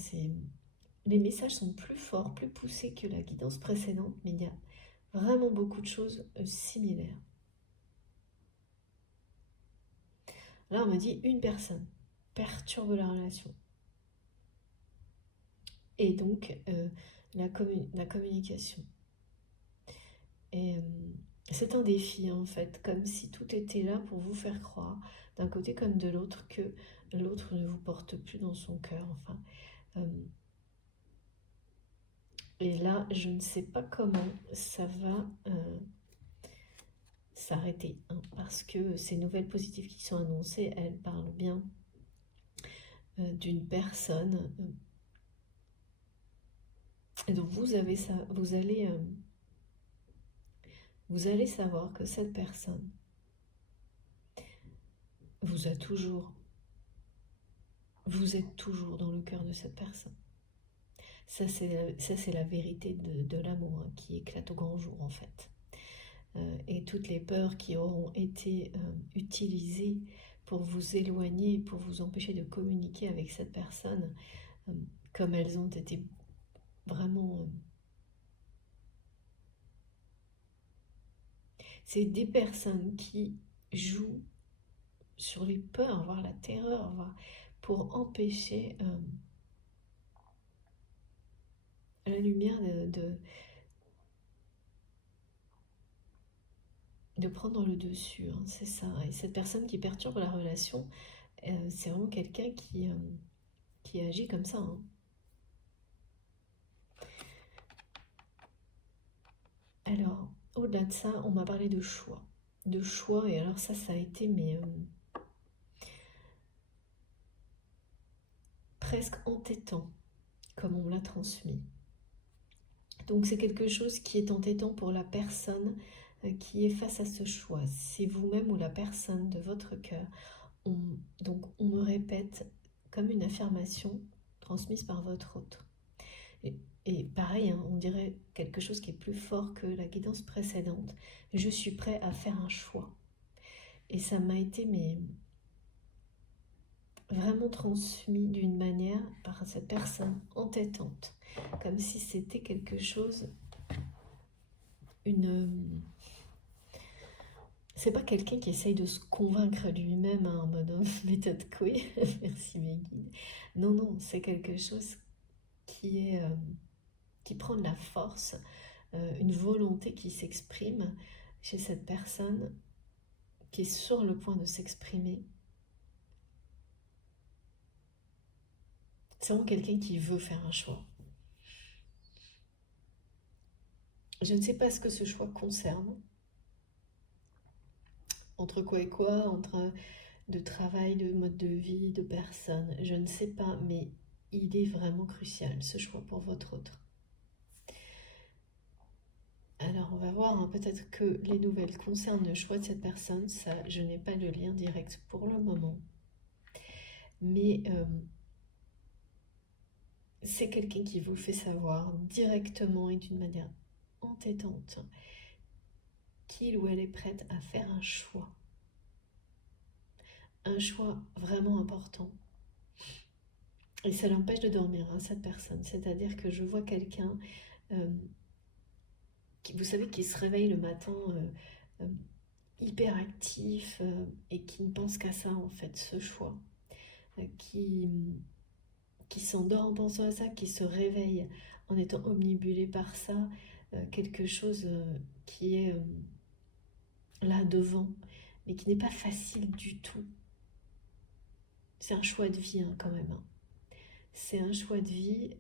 les messages sont plus forts, plus poussés que la guidance précédente, mais il y a vraiment beaucoup de choses similaires. Là, on me dit une personne perturbe la relation. Et donc, la communication. Et c'est un défi, en fait, comme si tout était là pour vous faire croire, d'un côté comme de l'autre, que l'autre ne vous porte plus dans son cœur. Enfin, et là, je ne sais pas comment ça va s'arrêter, hein, parce que ces nouvelles positives qui sont annoncées, elles parlent bien d'une personne. Et donc vous avez ça, vous allez savoir que cette personne vous êtes toujours, vous êtes toujours dans le cœur de cette personne. Ça, c'est la vérité de l'amour hein, qui éclate au grand jour, en fait. Et toutes les peurs qui auront été utilisées pour vous éloigner, pour vous empêcher de communiquer avec cette personne, euh, comme elles ont été vraiment... c'est des personnes qui jouent sur les peurs, voire la terreur, pour empêcher la lumière de prendre le dessus, hein, c'est ça. Et cette personne qui perturbe la relation, c'est vraiment quelqu'un qui agit comme ça. Hein. Alors, au-delà de ça, on m'a parlé de choix. De choix, et alors ça a été presque entêtant, comme on me l'a transmis. Donc c'est quelque chose qui est entêtant pour la personne qui est face à ce choix. C'est vous-même ou la personne de votre cœur. Donc on me répète comme une affirmation transmise par votre autre. Et pareil, hein, on dirait quelque chose qui est plus fort que la guidance précédente. Je suis prêt à faire un choix. Et ça m'a été vraiment transmis d'une manière par cette personne entêtante. Comme si c'était quelque chose, c'est pas quelqu'un qui essaye de se convaincre lui-même hein, en mode méthode Coué, merci mes guides. Non, non, c'est quelque chose qui prend de la force, une volonté qui s'exprime chez cette personne qui est sur le point de s'exprimer. C'est vraiment quelqu'un qui veut faire un choix. Je ne sais pas ce que ce choix concerne. Entre quoi et quoi, entre de travail, de mode de vie, de personne, je ne sais pas, mais il est vraiment crucial ce choix pour votre autre. Alors on va voir, hein, peut-être que les nouvelles concernent le choix de cette personne, ça je n'ai pas le lien direct pour le moment. Mais c'est quelqu'un qui vous le fait savoir directement et d'une manière entêtante qu'il ou elle est prête à faire un choix. Un choix vraiment important. Et ça l'empêche de dormir, hein, cette personne. C'est-à-dire que je vois quelqu'un, vous savez, qui se réveille le matin euh, hyper actif et qui ne pense qu'à ça, en fait, ce choix. Qui s'endort en pensant à ça, qui se réveille en étant omnibulé par ça, quelque chose qui est là devant, mais qui n'est pas facile du tout. C'est un choix de vie hein, quand même. Hein. C'est un choix de vie.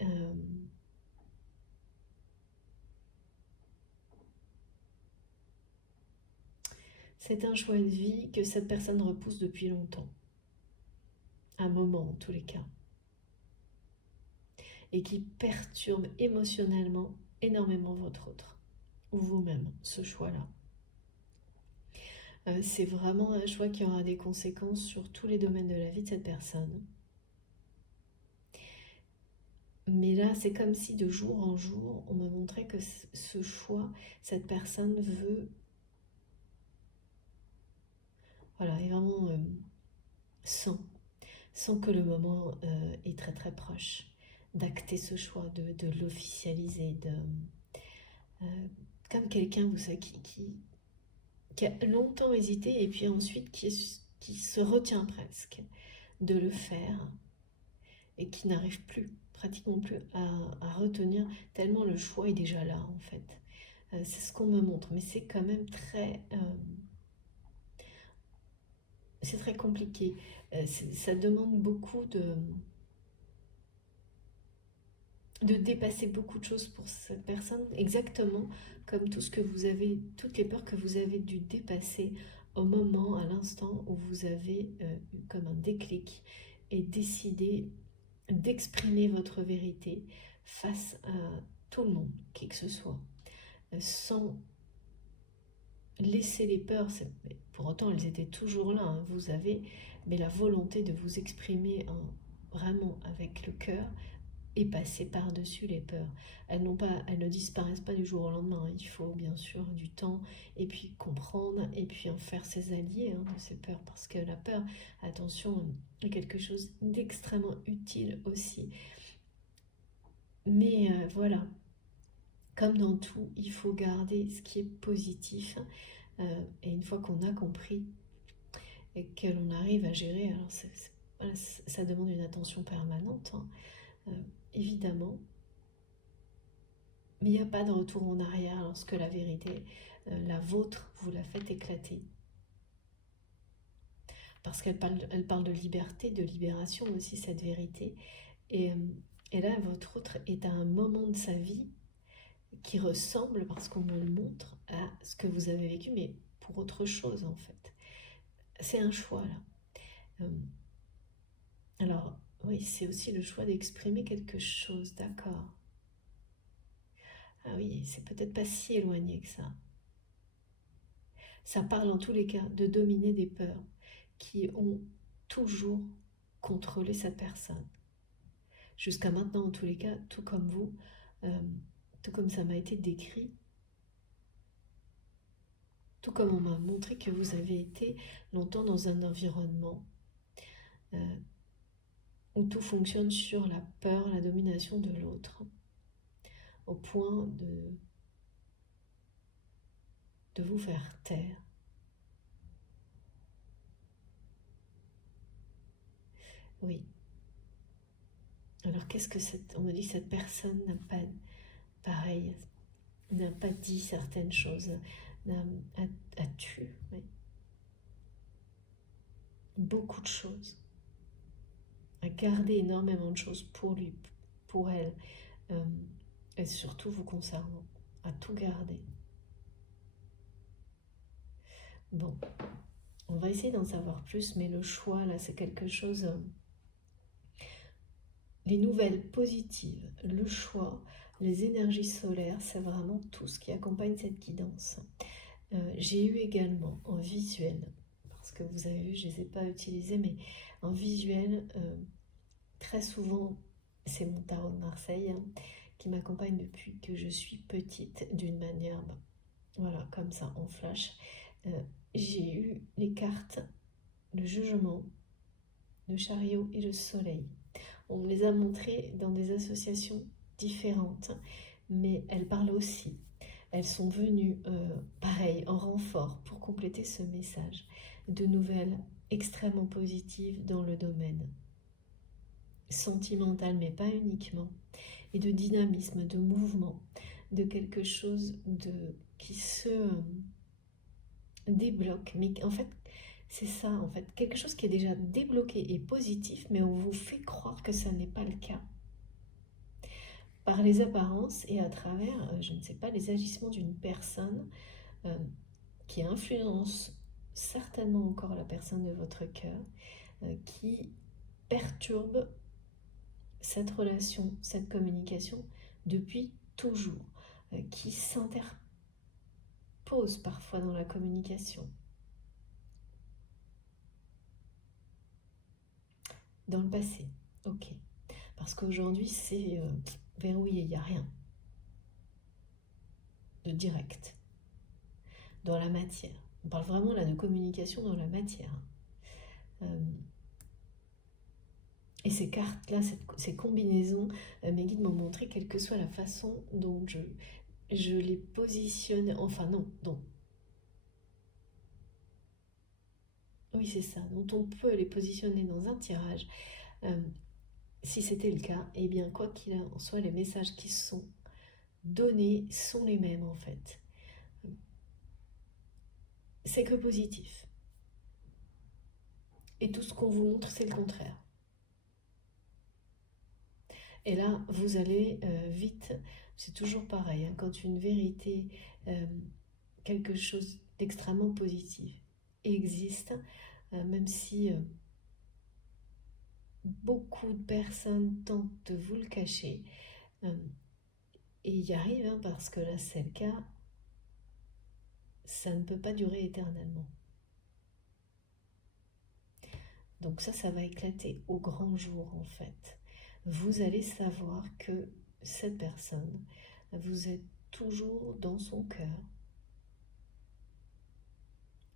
C'est un choix de vie que cette personne repousse depuis longtemps. Un moment en tous les cas. Et qui perturbe émotionnellement énormément votre autre. Ou vous-même, ce choix-là. C'est vraiment un choix qui aura des conséquences sur tous les domaines de la vie de cette personne. Mais là, c'est comme si de jour en jour, on me montrait que ce choix, cette personne veut... Voilà, est vraiment sent que le moment est très très proche d'acter ce choix, de l'officialiser, comme quelqu'un, vous savez, qui a longtemps hésité et puis ensuite qui se retient presque de le faire et qui n'arrive plus, pratiquement plus à retenir tellement le choix est déjà là en fait. C'est ce qu'on me montre, mais c'est quand même c'est très compliqué. Ça demande beaucoup de dépasser beaucoup de choses pour cette personne, exactement comme tout ce que vous avez, toutes les peurs que vous avez dû dépasser au moment, à l'instant où vous avez eu comme un déclic et décidé d'exprimer votre vérité face à tout le monde, qui que ce soit, sans laisser les peurs, pour autant elles étaient toujours là, hein. Vous avez mais la volonté de vous exprimer vraiment avec le cœur et passer par-dessus les peurs. Elles ne disparaissent pas du jour au lendemain. Il faut bien sûr du temps et puis comprendre et puis en faire ses alliés de ces peurs. Parce que la peur, attention, est quelque chose d'extrêmement utile aussi. Mais voilà, comme dans tout, il faut garder ce qui est positif. Et une fois qu'on a compris et que l'on arrive à gérer, alors voilà, ça demande une attention permanente, évidemment. Mais il n'y a pas de retour en arrière lorsque la vérité, la vôtre, vous la faites éclater. Parce qu'elle parle de liberté, de libération aussi, cette vérité. Et là, votre autre est à un moment de sa vie qui ressemble, parce qu'on me le montre, à ce que vous avez vécu, mais pour autre chose en fait. C'est un choix là. Alors, oui, c'est aussi le choix d'exprimer quelque chose, d'accord. Ah oui, c'est peut-être pas si éloigné que ça. Ça parle en tous les cas de dominer des peurs qui ont toujours contrôlé cette personne. Jusqu'à maintenant, en tous les cas, tout comme vous, tout comme ça m'a été décrit, tout comme on m'a montré que vous avez été longtemps dans un environnement où tout fonctionne sur la peur, la domination de l'autre, au point de vous faire taire. Oui. Alors qu'est-ce que on me dit que cette personne n'a pas, pareil, n'a pas dit certaines choses, a tué, oui. Beaucoup de choses, a gardé énormément de choses pour lui, pour elle, et surtout vous concernant, à tout garder. Bon, on va essayer d'en savoir plus, mais le choix, là, c'est quelque chose... les nouvelles positives, le choix, les énergies solaires, c'est vraiment tout ce qui accompagne cette guidance. J'ai eu également en visuel, parce que vous avez vu, je ne les ai pas utilisés, mais en visuel, très souvent, c'est mon tarot de Marseille qui m'accompagne depuis que je suis petite, d'une manière, voilà, comme ça, en flash. J'ai eu les cartes, le jugement, le chariot et le soleil. On me les a montrées dans des associations différentes, mais elles parlent aussi. Elles sont venues, pareil, en renfort pour compléter ce message de nouvelles extrêmement positives dans le domaine sentimental, mais pas uniquement, et de dynamisme, de mouvement, de quelque chose qui se débloque. Mais en fait, c'est ça, en fait, quelque chose qui est déjà débloqué et positif, mais on vous fait croire que ça n'est pas le cas. Par les apparences et à travers, je ne sais pas, les agissements d'une personne qui influence certainement encore la personne de votre cœur, qui perturbe cette relation, cette communication depuis toujours, qui s'interpose parfois dans la communication. Dans le passé, ok. Parce qu'aujourd'hui, c'est verrouillé, il n'y a rien de direct dans la matière. On parle vraiment là de communication dans la matière. Et ces cartes-là, ces combinaisons, mes guides m'ont montré, quelle que soit la façon dont je les positionne, enfin non. Oui, c'est ça, dont on peut les positionner dans un tirage. Si c'était le cas, eh bien, quoi qu'il en soit, les messages qui sont donnés sont les mêmes en fait. C'est que positif. Et tout ce qu'on vous montre, c'est le contraire. Et là, vous allez vite, c'est toujours pareil, quand une vérité, quelque chose d'extrêmement positif existe, même si beaucoup de personnes tentent de vous le cacher, et y arrivent, parce que là c'est le cas, ça ne peut pas durer éternellement. Donc ça va éclater au grand jour en fait. Vous allez savoir que cette personne, vous êtes toujours dans son cœur,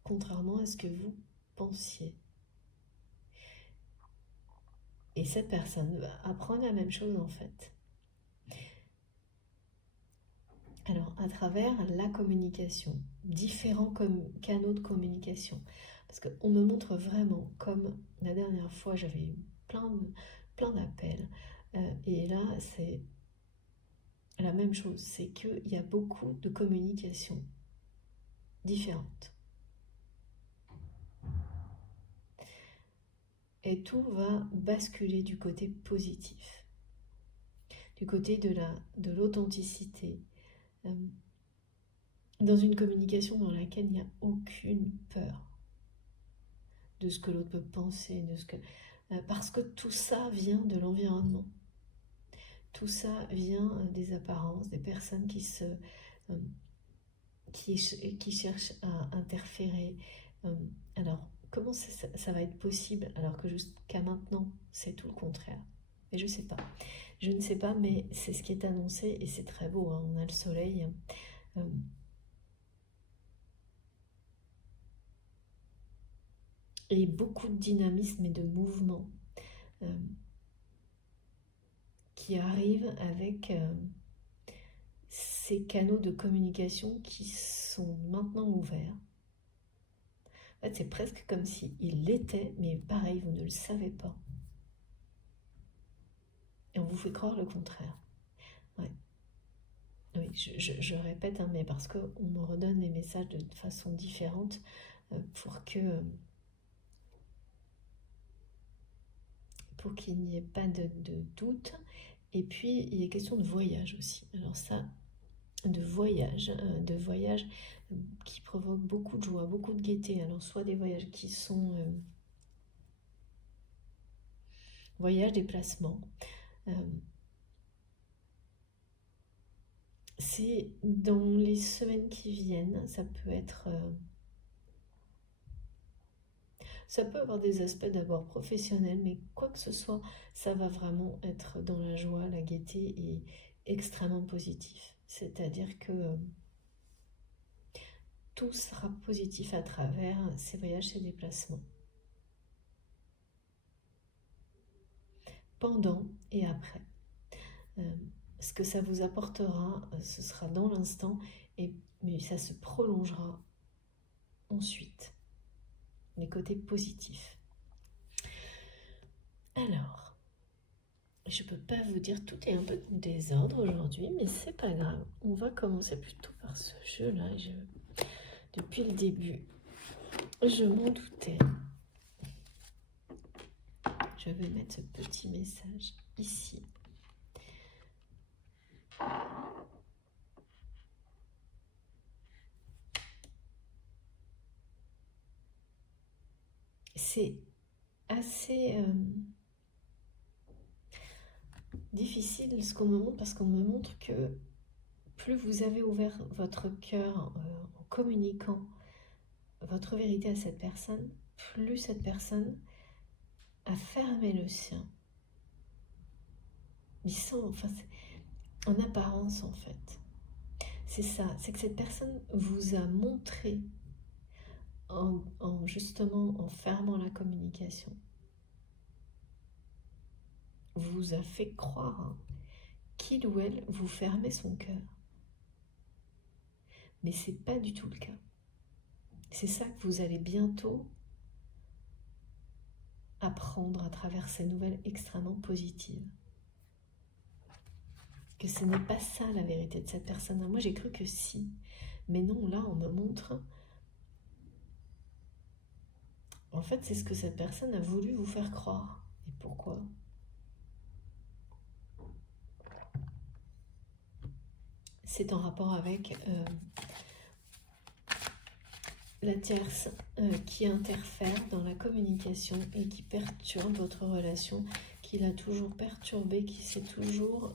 contrairement à ce que vous pensiez. Et cette personne va apprendre la même chose en fait. Alors, à travers la communication, différents canaux de communication. Parce qu'on me montre vraiment, comme la dernière fois, j'avais eu plein d'appels. Et là, c'est la même chose. C'est qu'il y a beaucoup de communications différentes. Et tout va basculer du côté positif. Du côté de l'authenticité. Dans une communication dans laquelle il n'y a aucune peur de ce que l'autre peut penser, parce que tout ça vient de l'environnement. Tout ça vient des apparences, des personnes qui cherchent à interférer. Alors, comment ça va être possible alors que jusqu'à maintenant, c'est tout le contraire? Mais je sais pas. Je ne sais pas, mais c'est ce qui est annoncé et c'est très beau. Hein. On a le soleil. Et beaucoup de dynamisme et de mouvement qui arrivent avec ces canaux de communication qui sont maintenant ouverts. En fait, c'est presque comme s'ils l'étaient, mais pareil, vous ne le savez pas. Et on vous fait croire le contraire. Ouais. Oui, je répète, hein, mais parce qu'on me redonne les messages de façon différente pour qu'il n'y ait pas de doute. Et puis, il est question de voyage aussi. Alors ça, de voyage qui provoquent beaucoup de joie, beaucoup de gaieté. Alors soit des voyages qui sont voyages, déplacements. C'est dans les semaines qui viennent, ça peut avoir des aspects d'abord professionnels, mais quoi que ce soit, ça va vraiment être dans la joie, la gaieté et extrêmement positif. C'est-à-dire que tout sera positif à travers ces voyages, ces déplacements. Pendant et après. Ce que ça vous apportera, ce sera dans l'instant, mais ça se prolongera ensuite. Les côtés positifs. Alors, je ne peux pas vous dire, tout est un peu de désordre aujourd'hui, mais c'est pas grave. On va commencer plutôt par ce jeu-là. Depuis le début, je m'en doutais. Je vais mettre ce petit message ici. C'est assez difficile ce qu'on me montre, parce qu'on me montre que plus vous avez ouvert votre cœur en communiquant votre vérité à cette personne, plus cette personne a fermé le sien. Il sent, enfin, en apparence en fait. C'est ça, c'est que cette personne vous a montré justement en fermant la communication, vous a fait croire qu'il ou elle vous fermait son cœur. Mais c'est pas du tout le cas. C'est ça que vous allez bientôt apprendre à travers ces nouvelles extrêmement positives. Que ce n'est pas ça la vérité de cette personne. Moi j'ai cru que si, mais non, là on me montre. En fait, c'est ce que cette personne a voulu vous faire croire. Et pourquoi ? C'est en rapport avec la tierce qui interfère dans la communication et qui perturbe votre relation, qui l'a toujours perturbé, qui s'est toujours...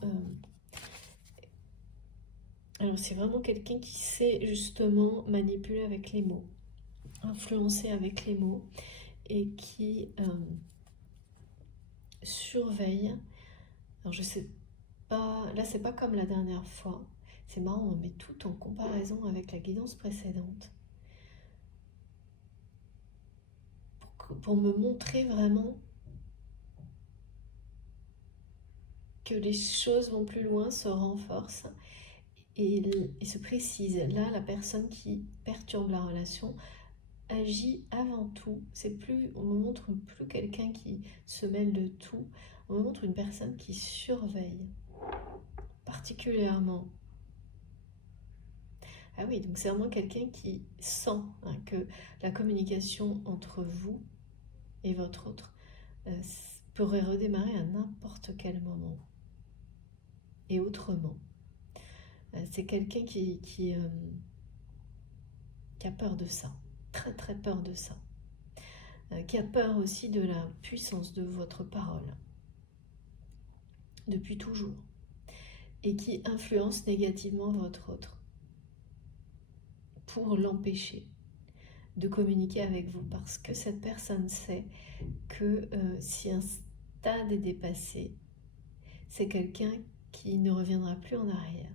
Alors c'est vraiment quelqu'un qui sait justement manipuler avec les mots, influencer avec les mots, et qui surveille. Alors je sais pas, là c'est pas comme la dernière fois. C'est marrant, on met tout en comparaison avec la guidance précédente. Pour me montrer vraiment que les choses vont plus loin, se renforcent et se précisent. Là, la personne qui perturbe la relation agit avant tout. C'est plus, on me montre plus quelqu'un qui se mêle de tout. On me montre une personne qui surveille particulièrement. Ah oui, donc c'est vraiment quelqu'un qui sent que la communication entre vous et votre autre pourrait redémarrer à n'importe quel moment. Et autrement. C'est quelqu'un qui a peur de ça. Très très peur de ça. Qui a peur aussi de la puissance de votre parole. Depuis toujours. Et qui influence négativement votre autre. Pour l'empêcher de communiquer avec vous. Parce que cette personne sait que si un stade est dépassé, c'est quelqu'un qui ne reviendra plus en arrière.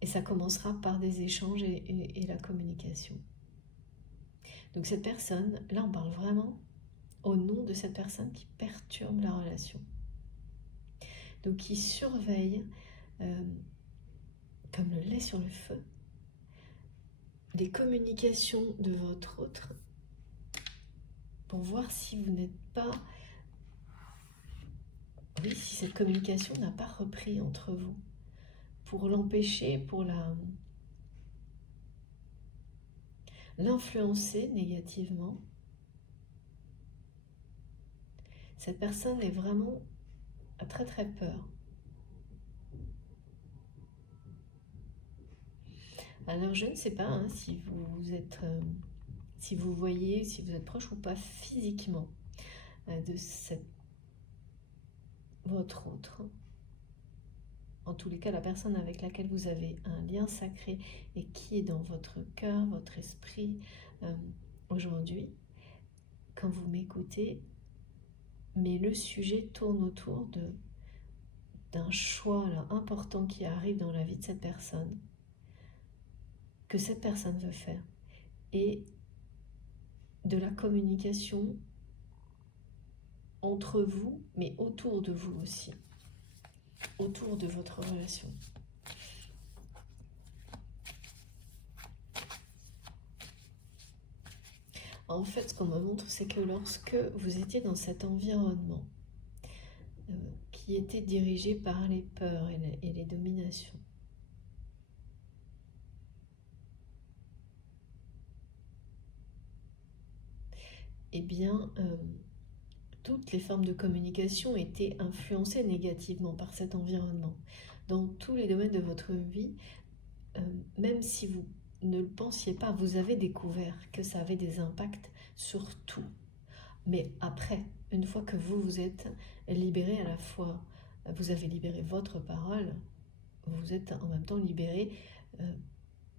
Et ça commencera par des échanges et la communication. Donc cette personne, là on parle vraiment au nom de cette personne qui perturbe la relation. Donc qui surveille, comme le lait sur le feu, les communications de votre autre pour voir si vous n'êtes pas... Oui, si cette communication n'a pas repris entre vous. Pour l'empêcher, pour l'influencer négativement. Cette personne est vraiment a très très peur. Alors je ne sais pas si vous êtes, si vous voyez, si vous êtes proche ou pas physiquement de votre autre. En tous les cas, la personne avec laquelle vous avez un lien sacré et qui est dans votre cœur, votre esprit aujourd'hui, quand vous m'écoutez, mais le sujet tourne autour d'un choix là, important qui arrive dans la vie de cette personne, que cette personne veut faire, et de la communication entre vous, mais autour de vous aussi, autour de votre relation. En fait, ce qu'on me montre, c'est que lorsque vous étiez dans cet environnement qui était dirigé par les peurs et les dominations, eh bien, toutes les formes de communication étaient influencées négativement par cet environnement. Dans tous les domaines de votre vie, même si vous ne le pensiez pas, vous avez découvert que ça avait des impacts sur tout. Mais après, une fois que vous vous êtes libéré à la fois, vous avez libéré votre parole, vous êtes en même temps libéré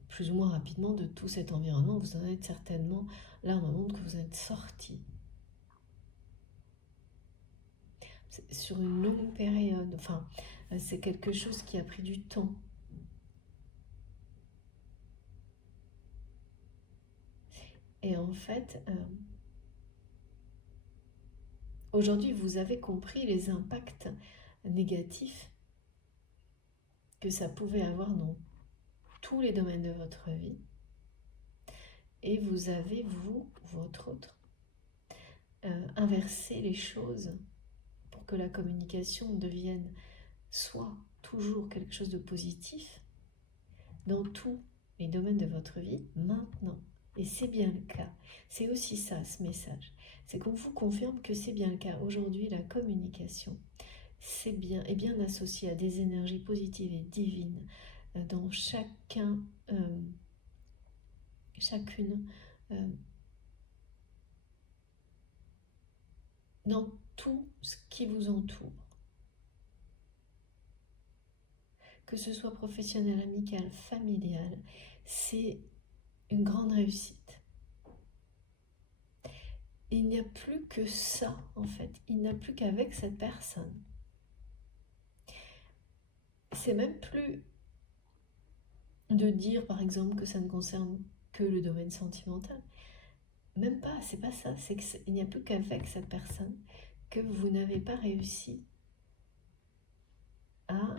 plus ou moins rapidement de tout cet environnement. Vous en êtes certainement, là on me montre que vous êtes sorti. Sur une longue période, enfin, c'est quelque chose qui a pris du temps. Et en fait, aujourd'hui, vous avez compris les impacts négatifs que ça pouvait avoir dans tous les domaines de votre vie. Et vous avez, vous, votre autre, inversé les choses pour que la communication devienne soit toujours quelque chose de positif dans tous les domaines de votre vie maintenant. Et c'est bien le cas. C'est aussi ça, ce message. C'est qu'on vous confirme que c'est bien le cas. Aujourd'hui, la communication, c'est bien, est bien associée à des énergies positives et divines dans chacune dans tout ce qui vous entoure. Que ce soit professionnel, amical, familial, c'est une grande réussite. il n'y a plus que ça, en fait. Il n'y a plus qu'avec cette personne. C'est même plus de dire, par exemple, que ça ne concerne que le domaine sentimental. Même pas, c'est pas ça. C'est qu'il n'y a plus qu'avec cette personne que vous n'avez pas réussi à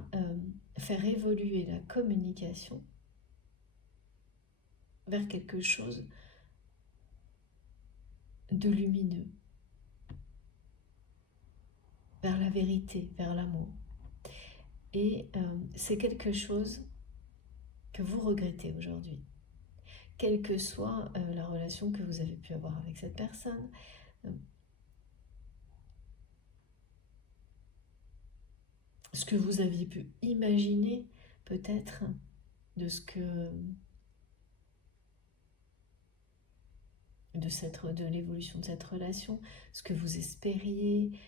faire évoluer la communication vers quelque chose de lumineux, vers la vérité, vers l'amour. Et c'est quelque chose que vous regrettez aujourd'hui. Quelle que soit la relation que vous avez pu avoir avec cette personne, ce que vous aviez pu imaginer peut-être de de l'évolution de cette relation, ce que vous espériez.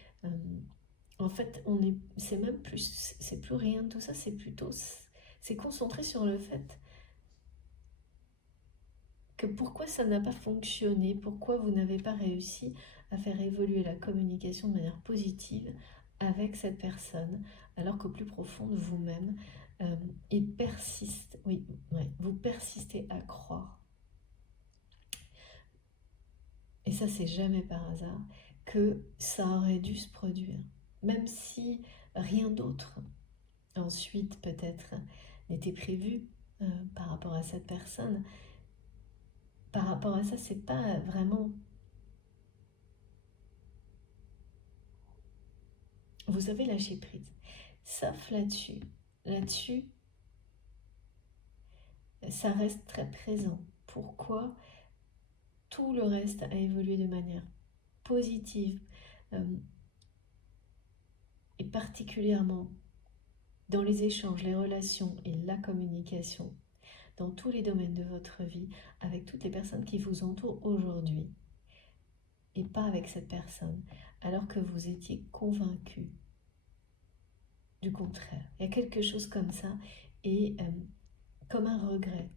En fait, c'est même plus, c'est plus rien de tout ça, c'est concentré sur le fait que pourquoi ça n'a pas fonctionné, pourquoi vous n'avez pas réussi à faire évoluer la communication de manière positive avec cette personne, alors qu'au plus profond de vous-même, il persiste, oui, ouais, vous persistez à croire, et ça c'est jamais par hasard, que ça aurait dû se produire, même si rien d'autre ensuite peut-être n'était prévu par rapport à cette personne. Par rapport à ça, c'est pas vraiment... Vous avez lâché prise. Sauf là-dessus. Là-dessus, ça reste très présent. Pourquoi tout le reste a évolué de manière positive et particulièrement dans les échanges, les relations et la communication, dans tous les domaines de votre vie, avec toutes les personnes qui vous entourent aujourd'hui, et pas avec cette personne, alors que vous étiez convaincu du contraire. Il y a quelque chose comme ça, et comme un regret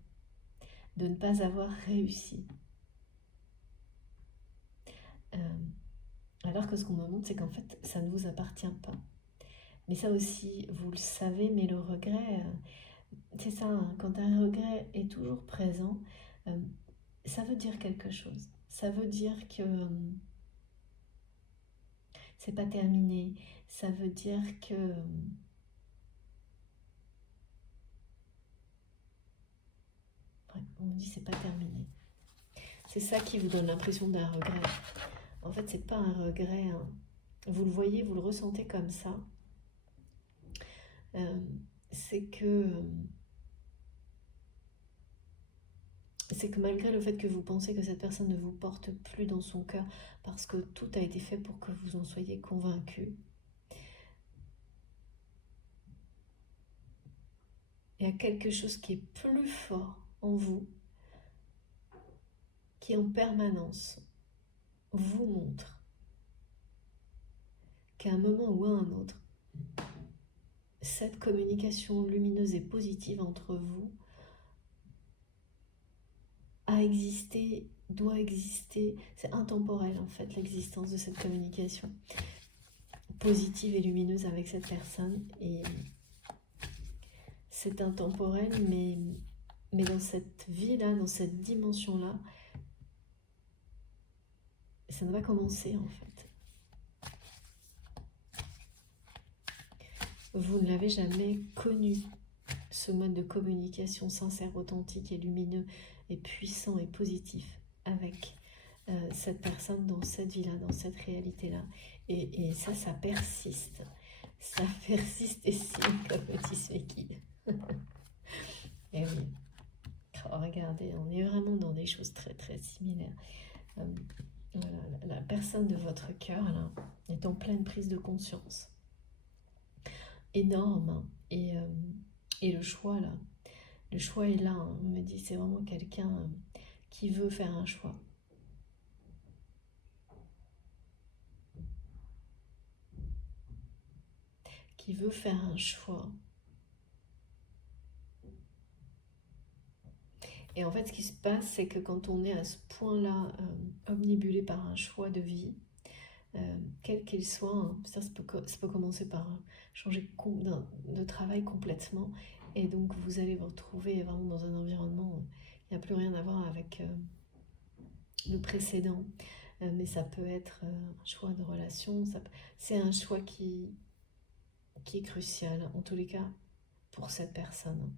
de ne pas avoir réussi. Alors que ce qu'on me montre, c'est qu'en fait, ça ne vous appartient pas. Mais ça aussi, vous le savez, mais le regret, c'est ça, hein, quand un regret est toujours présent, ça veut dire quelque chose. Ça veut dire que c'est pas terminé. Ça veut dire que on dit c'est pas terminé. C'est ça qui vous donne l'impression d'un regret. En fait, c'est pas un regret. Hein. Vous le voyez, vous le ressentez comme ça. C'est que malgré le fait que vous pensez que cette personne ne vous porte plus dans son cœur parce que tout a été fait pour que vous en soyez convaincu, il y a quelque chose qui est plus fort en vous, qui en permanence vous montre qu'à un moment ou à un autre, cette communication lumineuse et positive entre vous a existé, doit exister. C'est intemporel en fait l'existence de cette communication positive et lumineuse avec cette personne, et c'est intemporel, mais dans cette vie-là, dans cette dimension-là, ça ne va commencer en fait. Vous ne l'avez jamais connu, ce mode de communication sincère, authentique et lumineux et puissant et positif avec cette personne dans cette vie-là, dans cette réalité-là. Et ça, ça persiste. Ça persiste et signe, comme dit Sveki. Et oui. Oh, regardez, on est vraiment dans des choses très très similaires. Voilà, la personne de votre cœur là, est en pleine prise de conscience. Énorme. Hein. Et le choix là, le choix est là. Hein. On me dit c'est vraiment quelqu'un qui veut faire un choix. Qui veut faire un choix. Et en fait, ce qui se passe, c'est que quand on est à ce point-là, omnibulé par un choix de vie, quel qu'il soit, hein, ça peut commencer par changer de travail complètement, et donc vous allez vous retrouver vraiment dans un environnement où il n'y a plus rien à voir avec le précédent. Mais ça peut être un choix de relation, c'est un choix qui est crucial, en tous les cas, pour cette personne.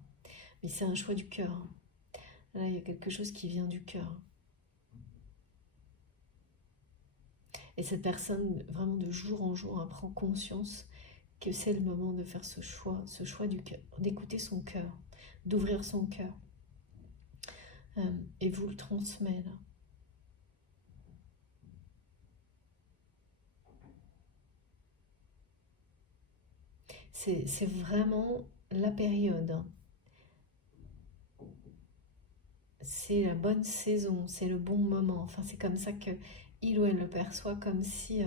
Mais c'est un choix du cœur. Là, il y a quelque chose qui vient du cœur. Et cette personne, vraiment de jour en jour, elle prend conscience que c'est le moment de faire ce choix du cœur, d'écouter son cœur, d'ouvrir son cœur. Et vous le transmet là. C'est vraiment la période. Hein. C'est la bonne saison, c'est le bon moment. Enfin, c'est comme ça que il ou elle le perçoit, comme si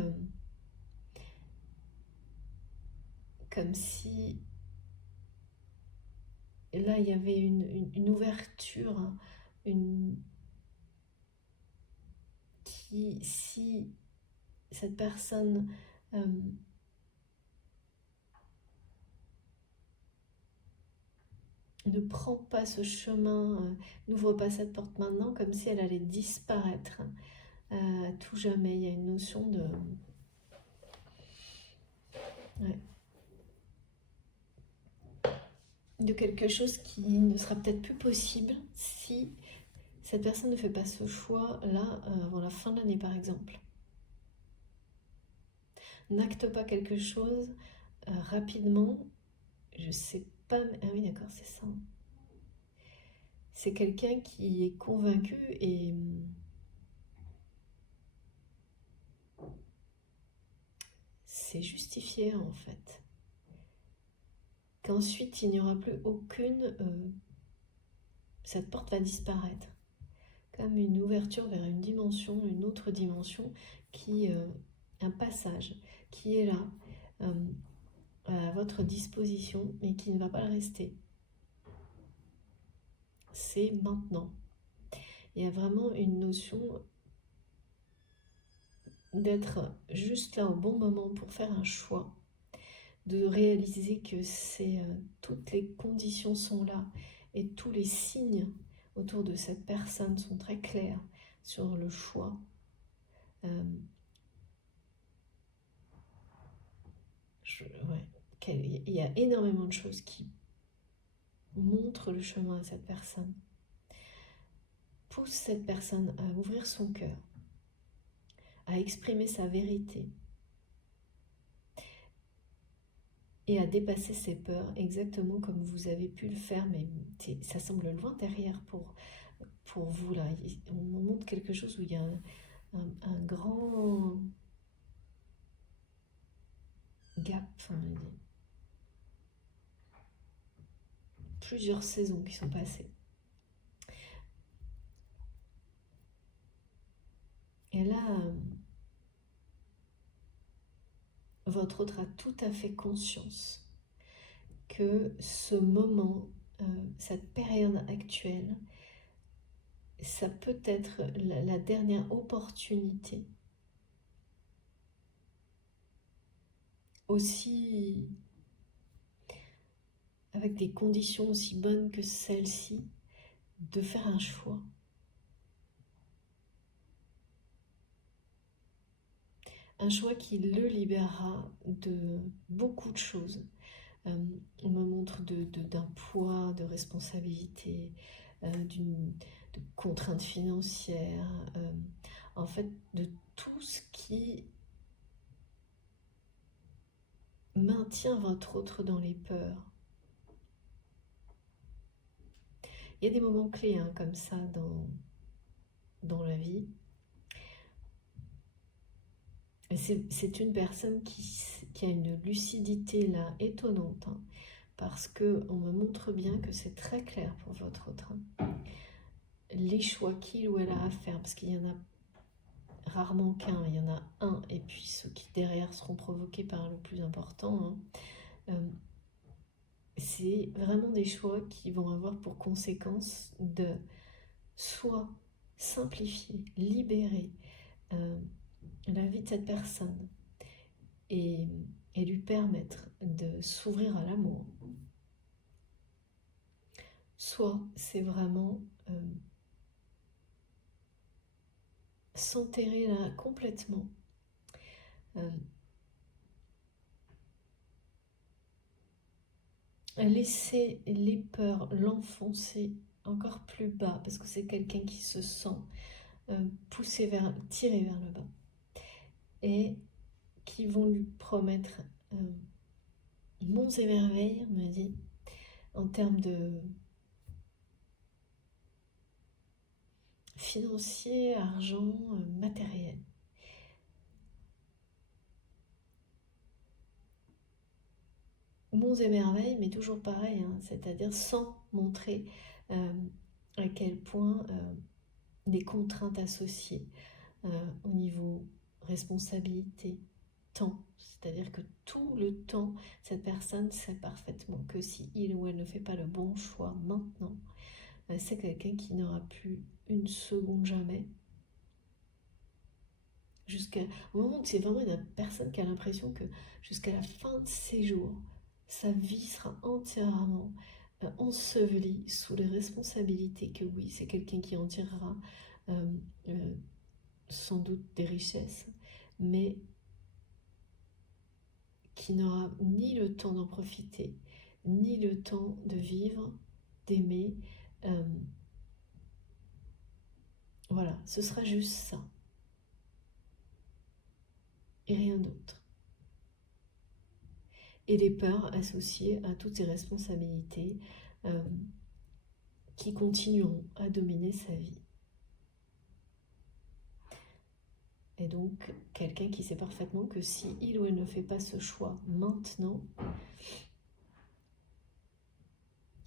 là il y avait une ouverture, hein, si cette personne ne prend pas ce chemin, n'ouvre pas cette porte maintenant, comme si elle allait disparaître à tout jamais. Il y a une notion ouais, de quelque chose qui ne sera peut-être plus possible si cette personne ne fait pas ce choix-là avant la fin de l'année, par exemple. N'acte pas quelque chose rapidement, je sais pas... Ah oui, d'accord, c'est ça. C'est quelqu'un qui est convaincu et c'est justifié en fait. Qu'ensuite il n'y aura plus aucune... cette porte va disparaître. Comme une ouverture vers une dimension, une autre dimension, un passage qui est là, à votre disposition, mais qui ne va pas le rester. C'est maintenant. Il y a vraiment une notion d'être juste là au bon moment pour faire un choix, de réaliser que toutes les conditions sont là et tous les signes autour de cette personne sont très clairs sur le choix. Il y a énormément de choses qui montrent le chemin à cette personne, pousse cette personne à ouvrir son cœur, à exprimer sa vérité et à dépasser ses peurs, exactement comme vous avez pu le faire, mais ça semble loin derrière pour vous là. On montre quelque chose où il y a un grand gap, on dit. Plusieurs saisons qui sont passées. Et là, votre autre a tout à fait conscience que ce moment, cette période actuelle, ça peut être la dernière opportunité. Aussi, avec des conditions aussi bonnes que celle-ci, de faire un choix. Un choix qui le libérera de beaucoup de choses. On me montre d'un poids, de responsabilité, de contraintes financières, en fait de tout ce qui maintient votre autre dans les peurs. Il y a des moments clés comme ça dans la vie. C'est une personne qui a une lucidité là étonnante, hein, parce qu'on me montre bien que c'est très clair pour votre autre. Les choix qu'il ou elle a à faire, parce qu'il y en a rarement qu'un, il y en a un, et puis ceux qui derrière seront provoqués par le plus important. Hein. C'est vraiment des choix qui vont avoir pour conséquence de soit simplifier, libérer la vie de cette personne et lui permettre de s'ouvrir à l'amour, soit c'est vraiment s'enterrer là complètement, laisser les peurs l'enfoncer encore plus bas, parce que c'est quelqu'un qui se sent tiré vers le bas, et qui vont lui promettre monts et merveilles, me dit, en termes de financier, argent, matériel. Monts et merveilles, mais toujours pareil, hein, c'est-à-dire sans montrer à quel point les contraintes associées au niveau responsabilité, temps, c'est-à-dire que tout le temps, cette personne sait parfaitement que si il ou elle ne fait pas le bon choix maintenant, c'est quelqu'un qui n'aura plus une seconde jamais. Au moment où c'est vraiment une personne qui a l'impression que jusqu'à la fin de ses jours, sa vie sera entièrement ensevelie sous les responsabilités, que oui, c'est quelqu'un qui en tirera sans doute des richesses, mais qui n'aura ni le temps d'en profiter, ni le temps de vivre, d'aimer. Voilà, ce sera juste ça. Et rien d'autre. Et les peurs associées à toutes ces responsabilités qui continueront à dominer sa vie. Et donc, quelqu'un qui sait parfaitement que si il ou elle ne fait pas ce choix maintenant,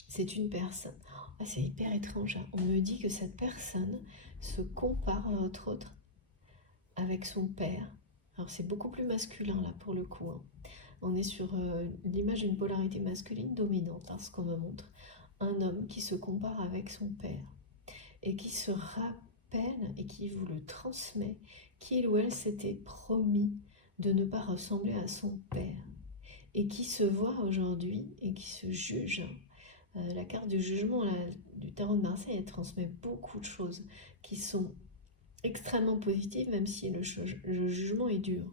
c'est une personne. Oh, c'est hyper étrange, hein. On me dit que cette personne se compare, entre autres, avec son père. Alors, c'est beaucoup plus masculin, là, pour le coup, hein. On est sur l'image d'une polarité masculine dominante, hein, ce qu'on me montre. Un homme qui se compare avec son père et qui se rappelle et qui vous le transmet qu'il ou elle s'était promis de ne pas ressembler à son père et qui se voit aujourd'hui et qui se juge. La carte du jugement du tarot de Marseille, elle transmet beaucoup de choses qui sont extrêmement positives, même si le jugement est dur.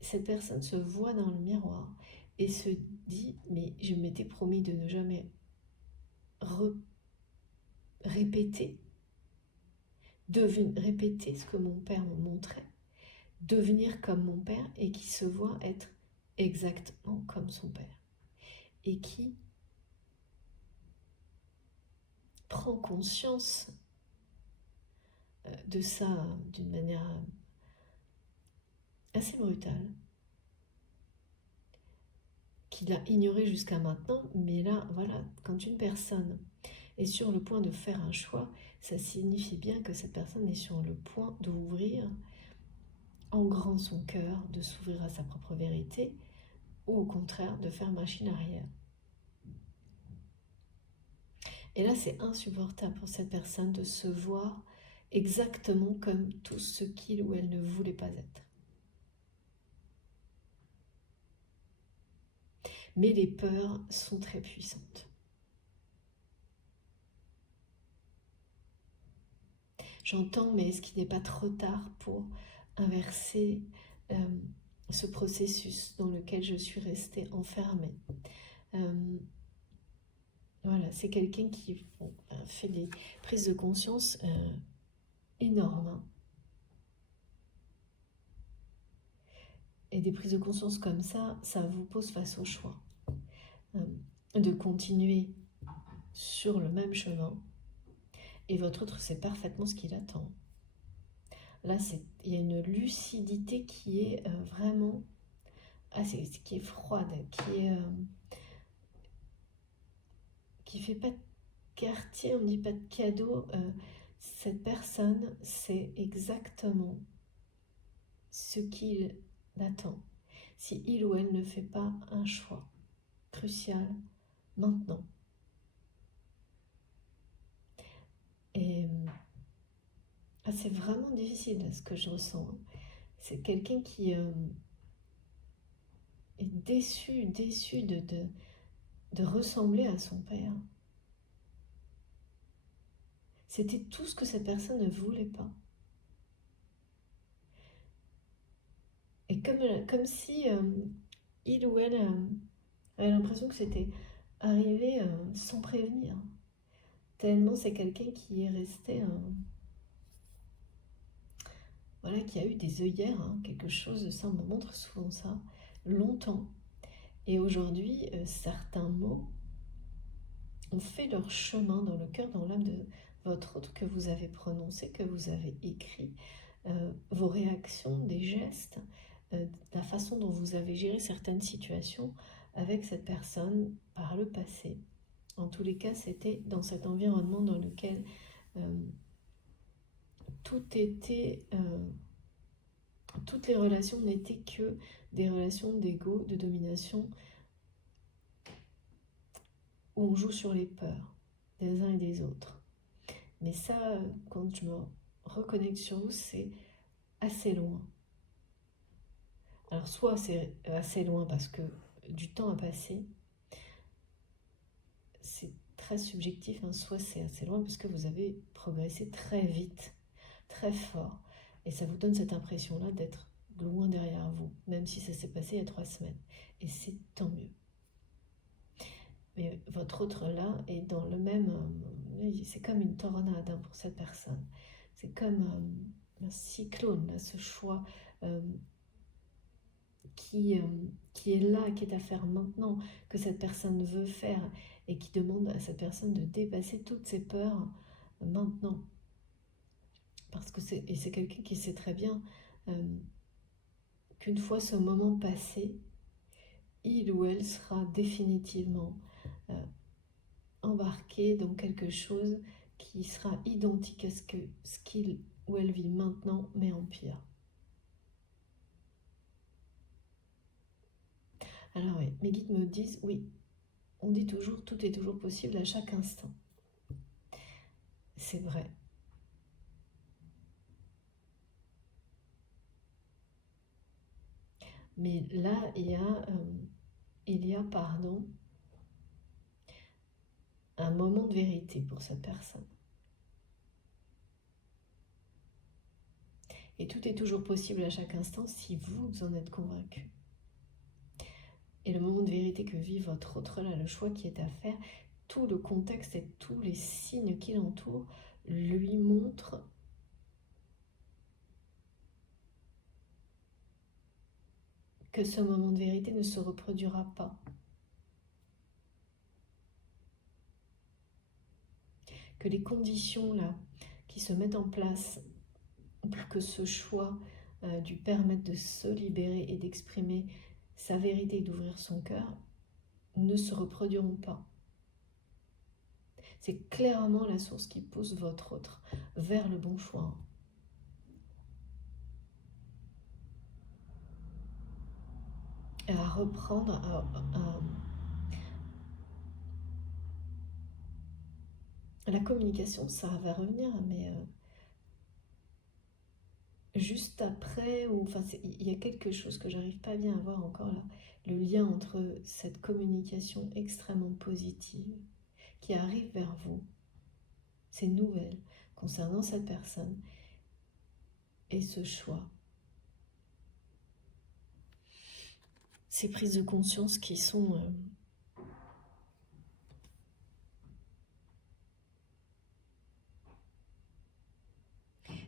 Cette personne se voit dans le miroir et se dit, mais je m'étais promis de ne jamais répéter ce que mon père me montrait, devenir comme mon père, et qui se voit être exactement comme son père et qui prend conscience de ça d'une manière assez brutale, qu'il a ignoré jusqu'à maintenant. Mais là, voilà, quand une personne est sur le point de faire un choix, ça signifie bien que cette personne est sur le point d'ouvrir en grand son cœur, de s'ouvrir à sa propre vérité, ou au contraire de faire machine arrière. Et là, c'est insupportable pour cette personne de se voir exactement comme tout ce qu'il ou elle ne voulait pas être. Mais les peurs sont très puissantes. J'entends, mais est-ce qu'il n'est pas trop tard pour inverser ce processus dans lequel je suis restée enfermée? Voilà, c'est quelqu'un qui fait des prises de conscience énormes, hein. Et des prises de conscience comme ça vous pose face au choix de continuer sur le même chemin, et votre autre sait parfaitement ce qu'il attend. Là, il y a une lucidité qui est vraiment qui est froide, qui fait pas de quartier, on ne dit pas de cadeau. Cette personne sait exactement ce qu'il attend si il ou elle ne fait pas un choix crucial maintenant. Et c'est vraiment difficile ce que je ressens. C'est quelqu'un qui est déçu de ressembler à son père. C'était tout ce que cette personne ne voulait pas. Et comme si il ou elle avait l'impression que c'était arrivé sans prévenir. Tellement c'est quelqu'un qui est resté, voilà, qui a eu des œillères, quelque chose, ça me montre souvent ça, longtemps. Et aujourd'hui, certains mots ont fait leur chemin dans le cœur, dans l'âme de votre autre, que vous avez prononcé, que vous avez écrit, vos réactions, des gestes, la façon dont vous avez géré certaines situations avec cette personne par le passé. En tous les cas, c'était dans cet environnement dans lequel toutes les relations n'étaient que des relations d'ego, de domination, où on joue sur les peurs des uns et des autres. Mais ça, quand je me reconnecte sur vous, c'est assez loin. Alors soit c'est assez loin parce que du temps a passé, c'est très subjectif, soit c'est assez loin parce que vous avez progressé très vite, très fort, et ça vous donne cette impression-là d'être loin derrière vous, même si ça s'est passé il y a 3 semaines, et c'est tant mieux. Mais votre autre là est dans le même, c'est comme une tornade pour cette personne, c'est comme un cyclone, là, ce choix qui est là, qui est à faire maintenant, que cette personne veut faire, et qui demande à cette personne de dépasser toutes ses peurs maintenant. Parce que c'est quelqu'un qui sait très bien qu'une fois ce moment passé, il ou elle sera définitivement embarqué dans quelque chose qui sera identique à ce qu'il ou elle vit maintenant, mais en pire. Alors oui, mes guides me disent, oui, on dit toujours, tout est toujours possible à chaque instant. C'est vrai. Mais là, il y a, pardon, un moment de vérité pour cette personne. Et tout est toujours possible à chaque instant si vous en êtes convaincu. Et le moment de vérité que vit votre autre là, le choix qui est à faire, tout le contexte et tous les signes qui l'entourent lui montrent que ce moment de vérité ne se reproduira pas. Que les conditions là qui se mettent en place pour que ce choix lui permette de se libérer et d'exprimer sa vérité et d'ouvrir son cœur ne se reproduiront pas. C'est clairement la source qui pousse votre autre vers le bon choix. À reprendre, la communication, ça va revenir, mais juste après, il y a quelque chose que j'arrive pas bien à voir encore là, le lien entre cette communication extrêmement positive qui arrive vers vous, ces nouvelles concernant cette personne, et ce choix. Ces prises de conscience qui sont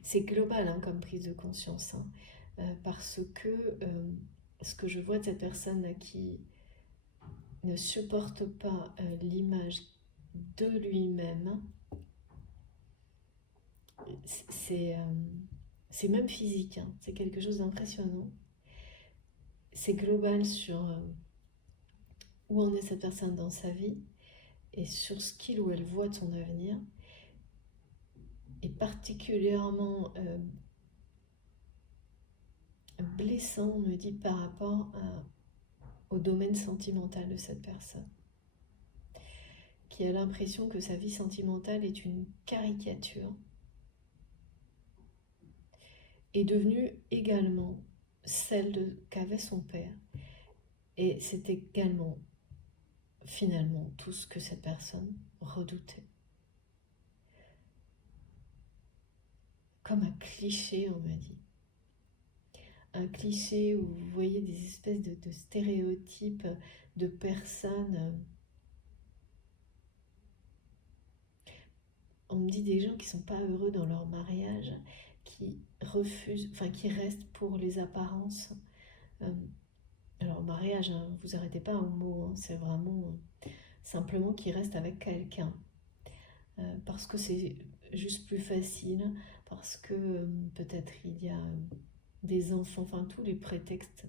c'est global comme prise de conscience, parce que ce que je vois de cette personne qui ne supporte pas l'image de lui-même, c'est même physique, c'est quelque chose d'impressionnant. C'est global sur où en est cette personne dans sa vie et sur ce qu'il ou elle voit de son avenir, et particulièrement blessant, on me dit, par rapport au domaine sentimental de cette personne, qui a l'impression que sa vie sentimentale est une caricature, est devenue également celle qu'avait son père. Et c'est également, finalement, tout ce que cette personne redoutait. Comme un cliché, on m'a dit. Un cliché où vous voyez des espèces de stéréotypes de personnes. On me dit des gens qui ne sont pas heureux dans leur mariage, qui refusent, enfin qui restent pour les apparences. Alors mariage, hein, vous arrêtez pas un mot, hein, c'est vraiment simplement qui restent avec quelqu'un. Parce que c'est juste plus facile, parce que peut-être il y a des enfants, enfin tous les prétextes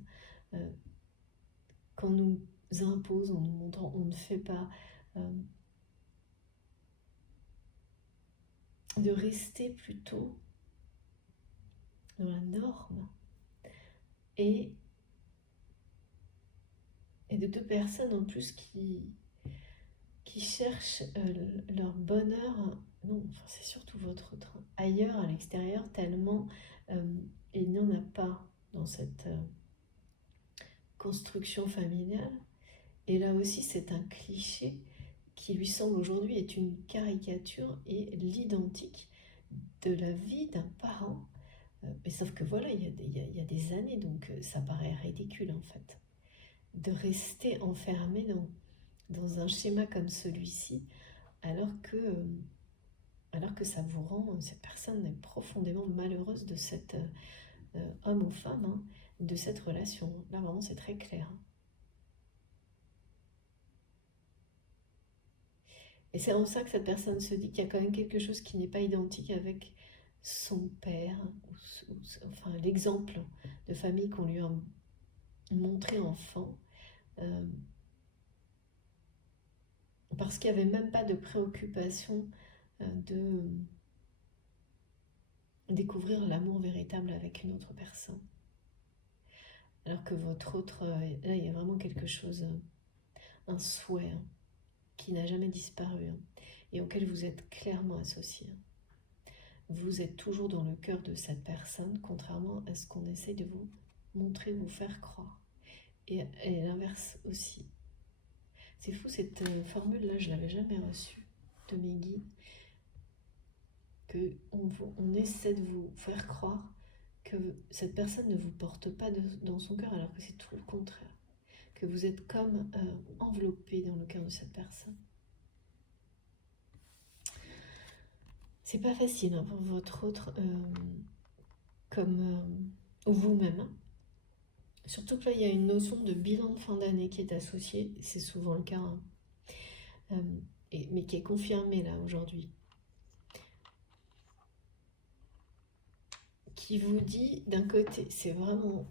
qu'on nous impose en nous montrant on ne fait pas, de rester plutôt dans la norme et de deux personnes en plus qui cherchent leur bonheur, non, enfin, c'est surtout votre autre, ailleurs, à l'extérieur, tellement il n'y en a pas dans cette construction familiale. Et là aussi, c'est un cliché qui lui semble aujourd'hui être une caricature et l'identique de la vie d'un parent. Mais sauf que voilà, il y a des années, donc ça paraît ridicule en fait. De rester enfermé dans un schéma comme celui-ci, alors que ça vous rend, cette personne est profondément malheureuse de cet homme ou femme, hein, de cette relation. Là, vraiment, c'est très clair. Et c'est en ça que cette personne se dit qu'il y a quand même quelque chose qui n'est pas identique avec son père, enfin l'exemple de famille qu'on lui a montré enfant, parce qu'il n'y avait même pas de préoccupation de découvrir l'amour véritable avec une autre personne. Alors que votre autre, là il y a vraiment quelque chose, un souhait qui n'a jamais disparu et auquel vous êtes clairement associé. Vous êtes toujours dans le cœur de cette personne, contrairement à ce qu'on essaie de vous montrer, vous faire croire. Et l'inverse aussi. C'est fou, cette formule-là, je ne l'avais jamais reçue de mes guides, qu'on essaie de vous faire croire que cette personne ne vous porte pas dans son cœur, alors que c'est tout le contraire. Que vous êtes comme enveloppé dans le cœur de cette personne. C'est pas facile hein, pour votre autre, ou vous-même. Hein. Surtout que là, il y a une notion de bilan de fin d'année qui est associée, c'est souvent le cas, hein, mais qui est confirmée là aujourd'hui. Qui vous dit, d'un côté, c'est vraiment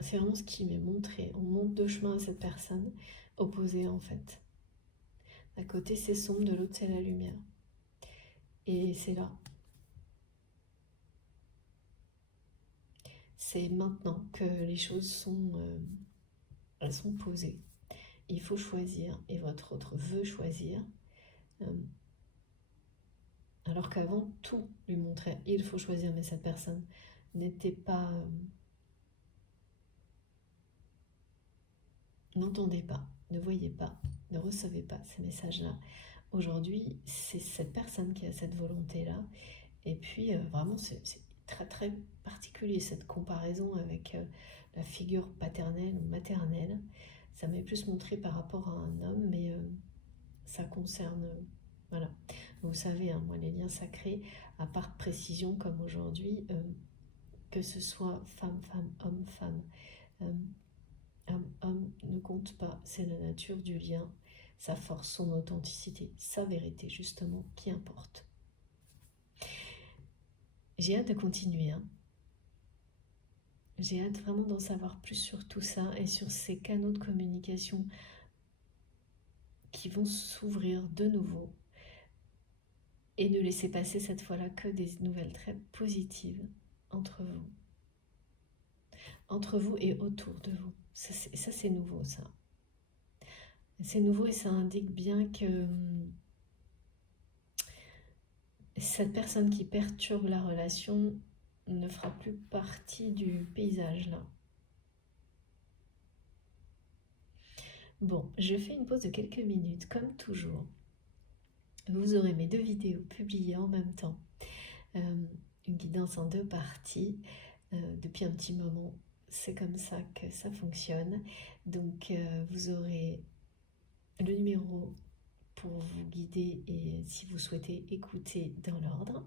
ce qui m'est montré. On monte deux chemins à cette personne, opposée en fait. D'un côté, c'est sombre, de l'autre, c'est la lumière. Et c'est là. C'est maintenant que les choses elles sont posées. Il faut choisir, et votre autre veut choisir. Alors qu'avant, tout lui montrait, il faut choisir, mais cette personne n'était pas... n'entendait pas, ne voyait pas, ne recevait pas ces messages-là. Aujourd'hui, c'est cette personne qui a cette volonté-là. Et puis, vraiment, c'est très très particulier cette comparaison avec la figure paternelle ou maternelle. Ça m'est plus montré par rapport à un homme, mais ça concerne... voilà. Vous savez, hein, moi, les liens sacrés, à part précision comme aujourd'hui, que ce soit femme-femme, homme-femme, homme ne compte pas. C'est la nature du lien, sa force, son authenticité, sa vérité, justement, qui importe. J'ai hâte de continuer. Hein. J'ai hâte vraiment d'en savoir plus sur tout ça et sur ces canaux de communication qui vont s'ouvrir de nouveau et ne laisser passer cette fois-là que des nouvelles très positives entre vous et autour de vous. Ça c'est nouveau, ça. C'est nouveau et ça indique bien que cette personne qui perturbe la relation ne fera plus partie du paysage là. Bon, je fais une pause de quelques minutes, comme toujours. Vous aurez mes 2 vidéos publiées en même temps. Une guidance en 2 parties. Depuis un petit moment, c'est comme ça que ça fonctionne. Donc, vous aurez le numéro pour vous guider et si vous souhaitez écouter dans l'ordre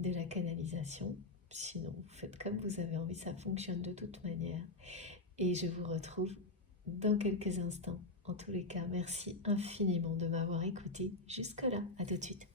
de la canalisation. Sinon, vous faites comme vous avez envie, ça fonctionne de toute manière. Et je vous retrouve dans quelques instants. En tous les cas, merci infiniment de m'avoir écouté jusque-là. À tout de suite.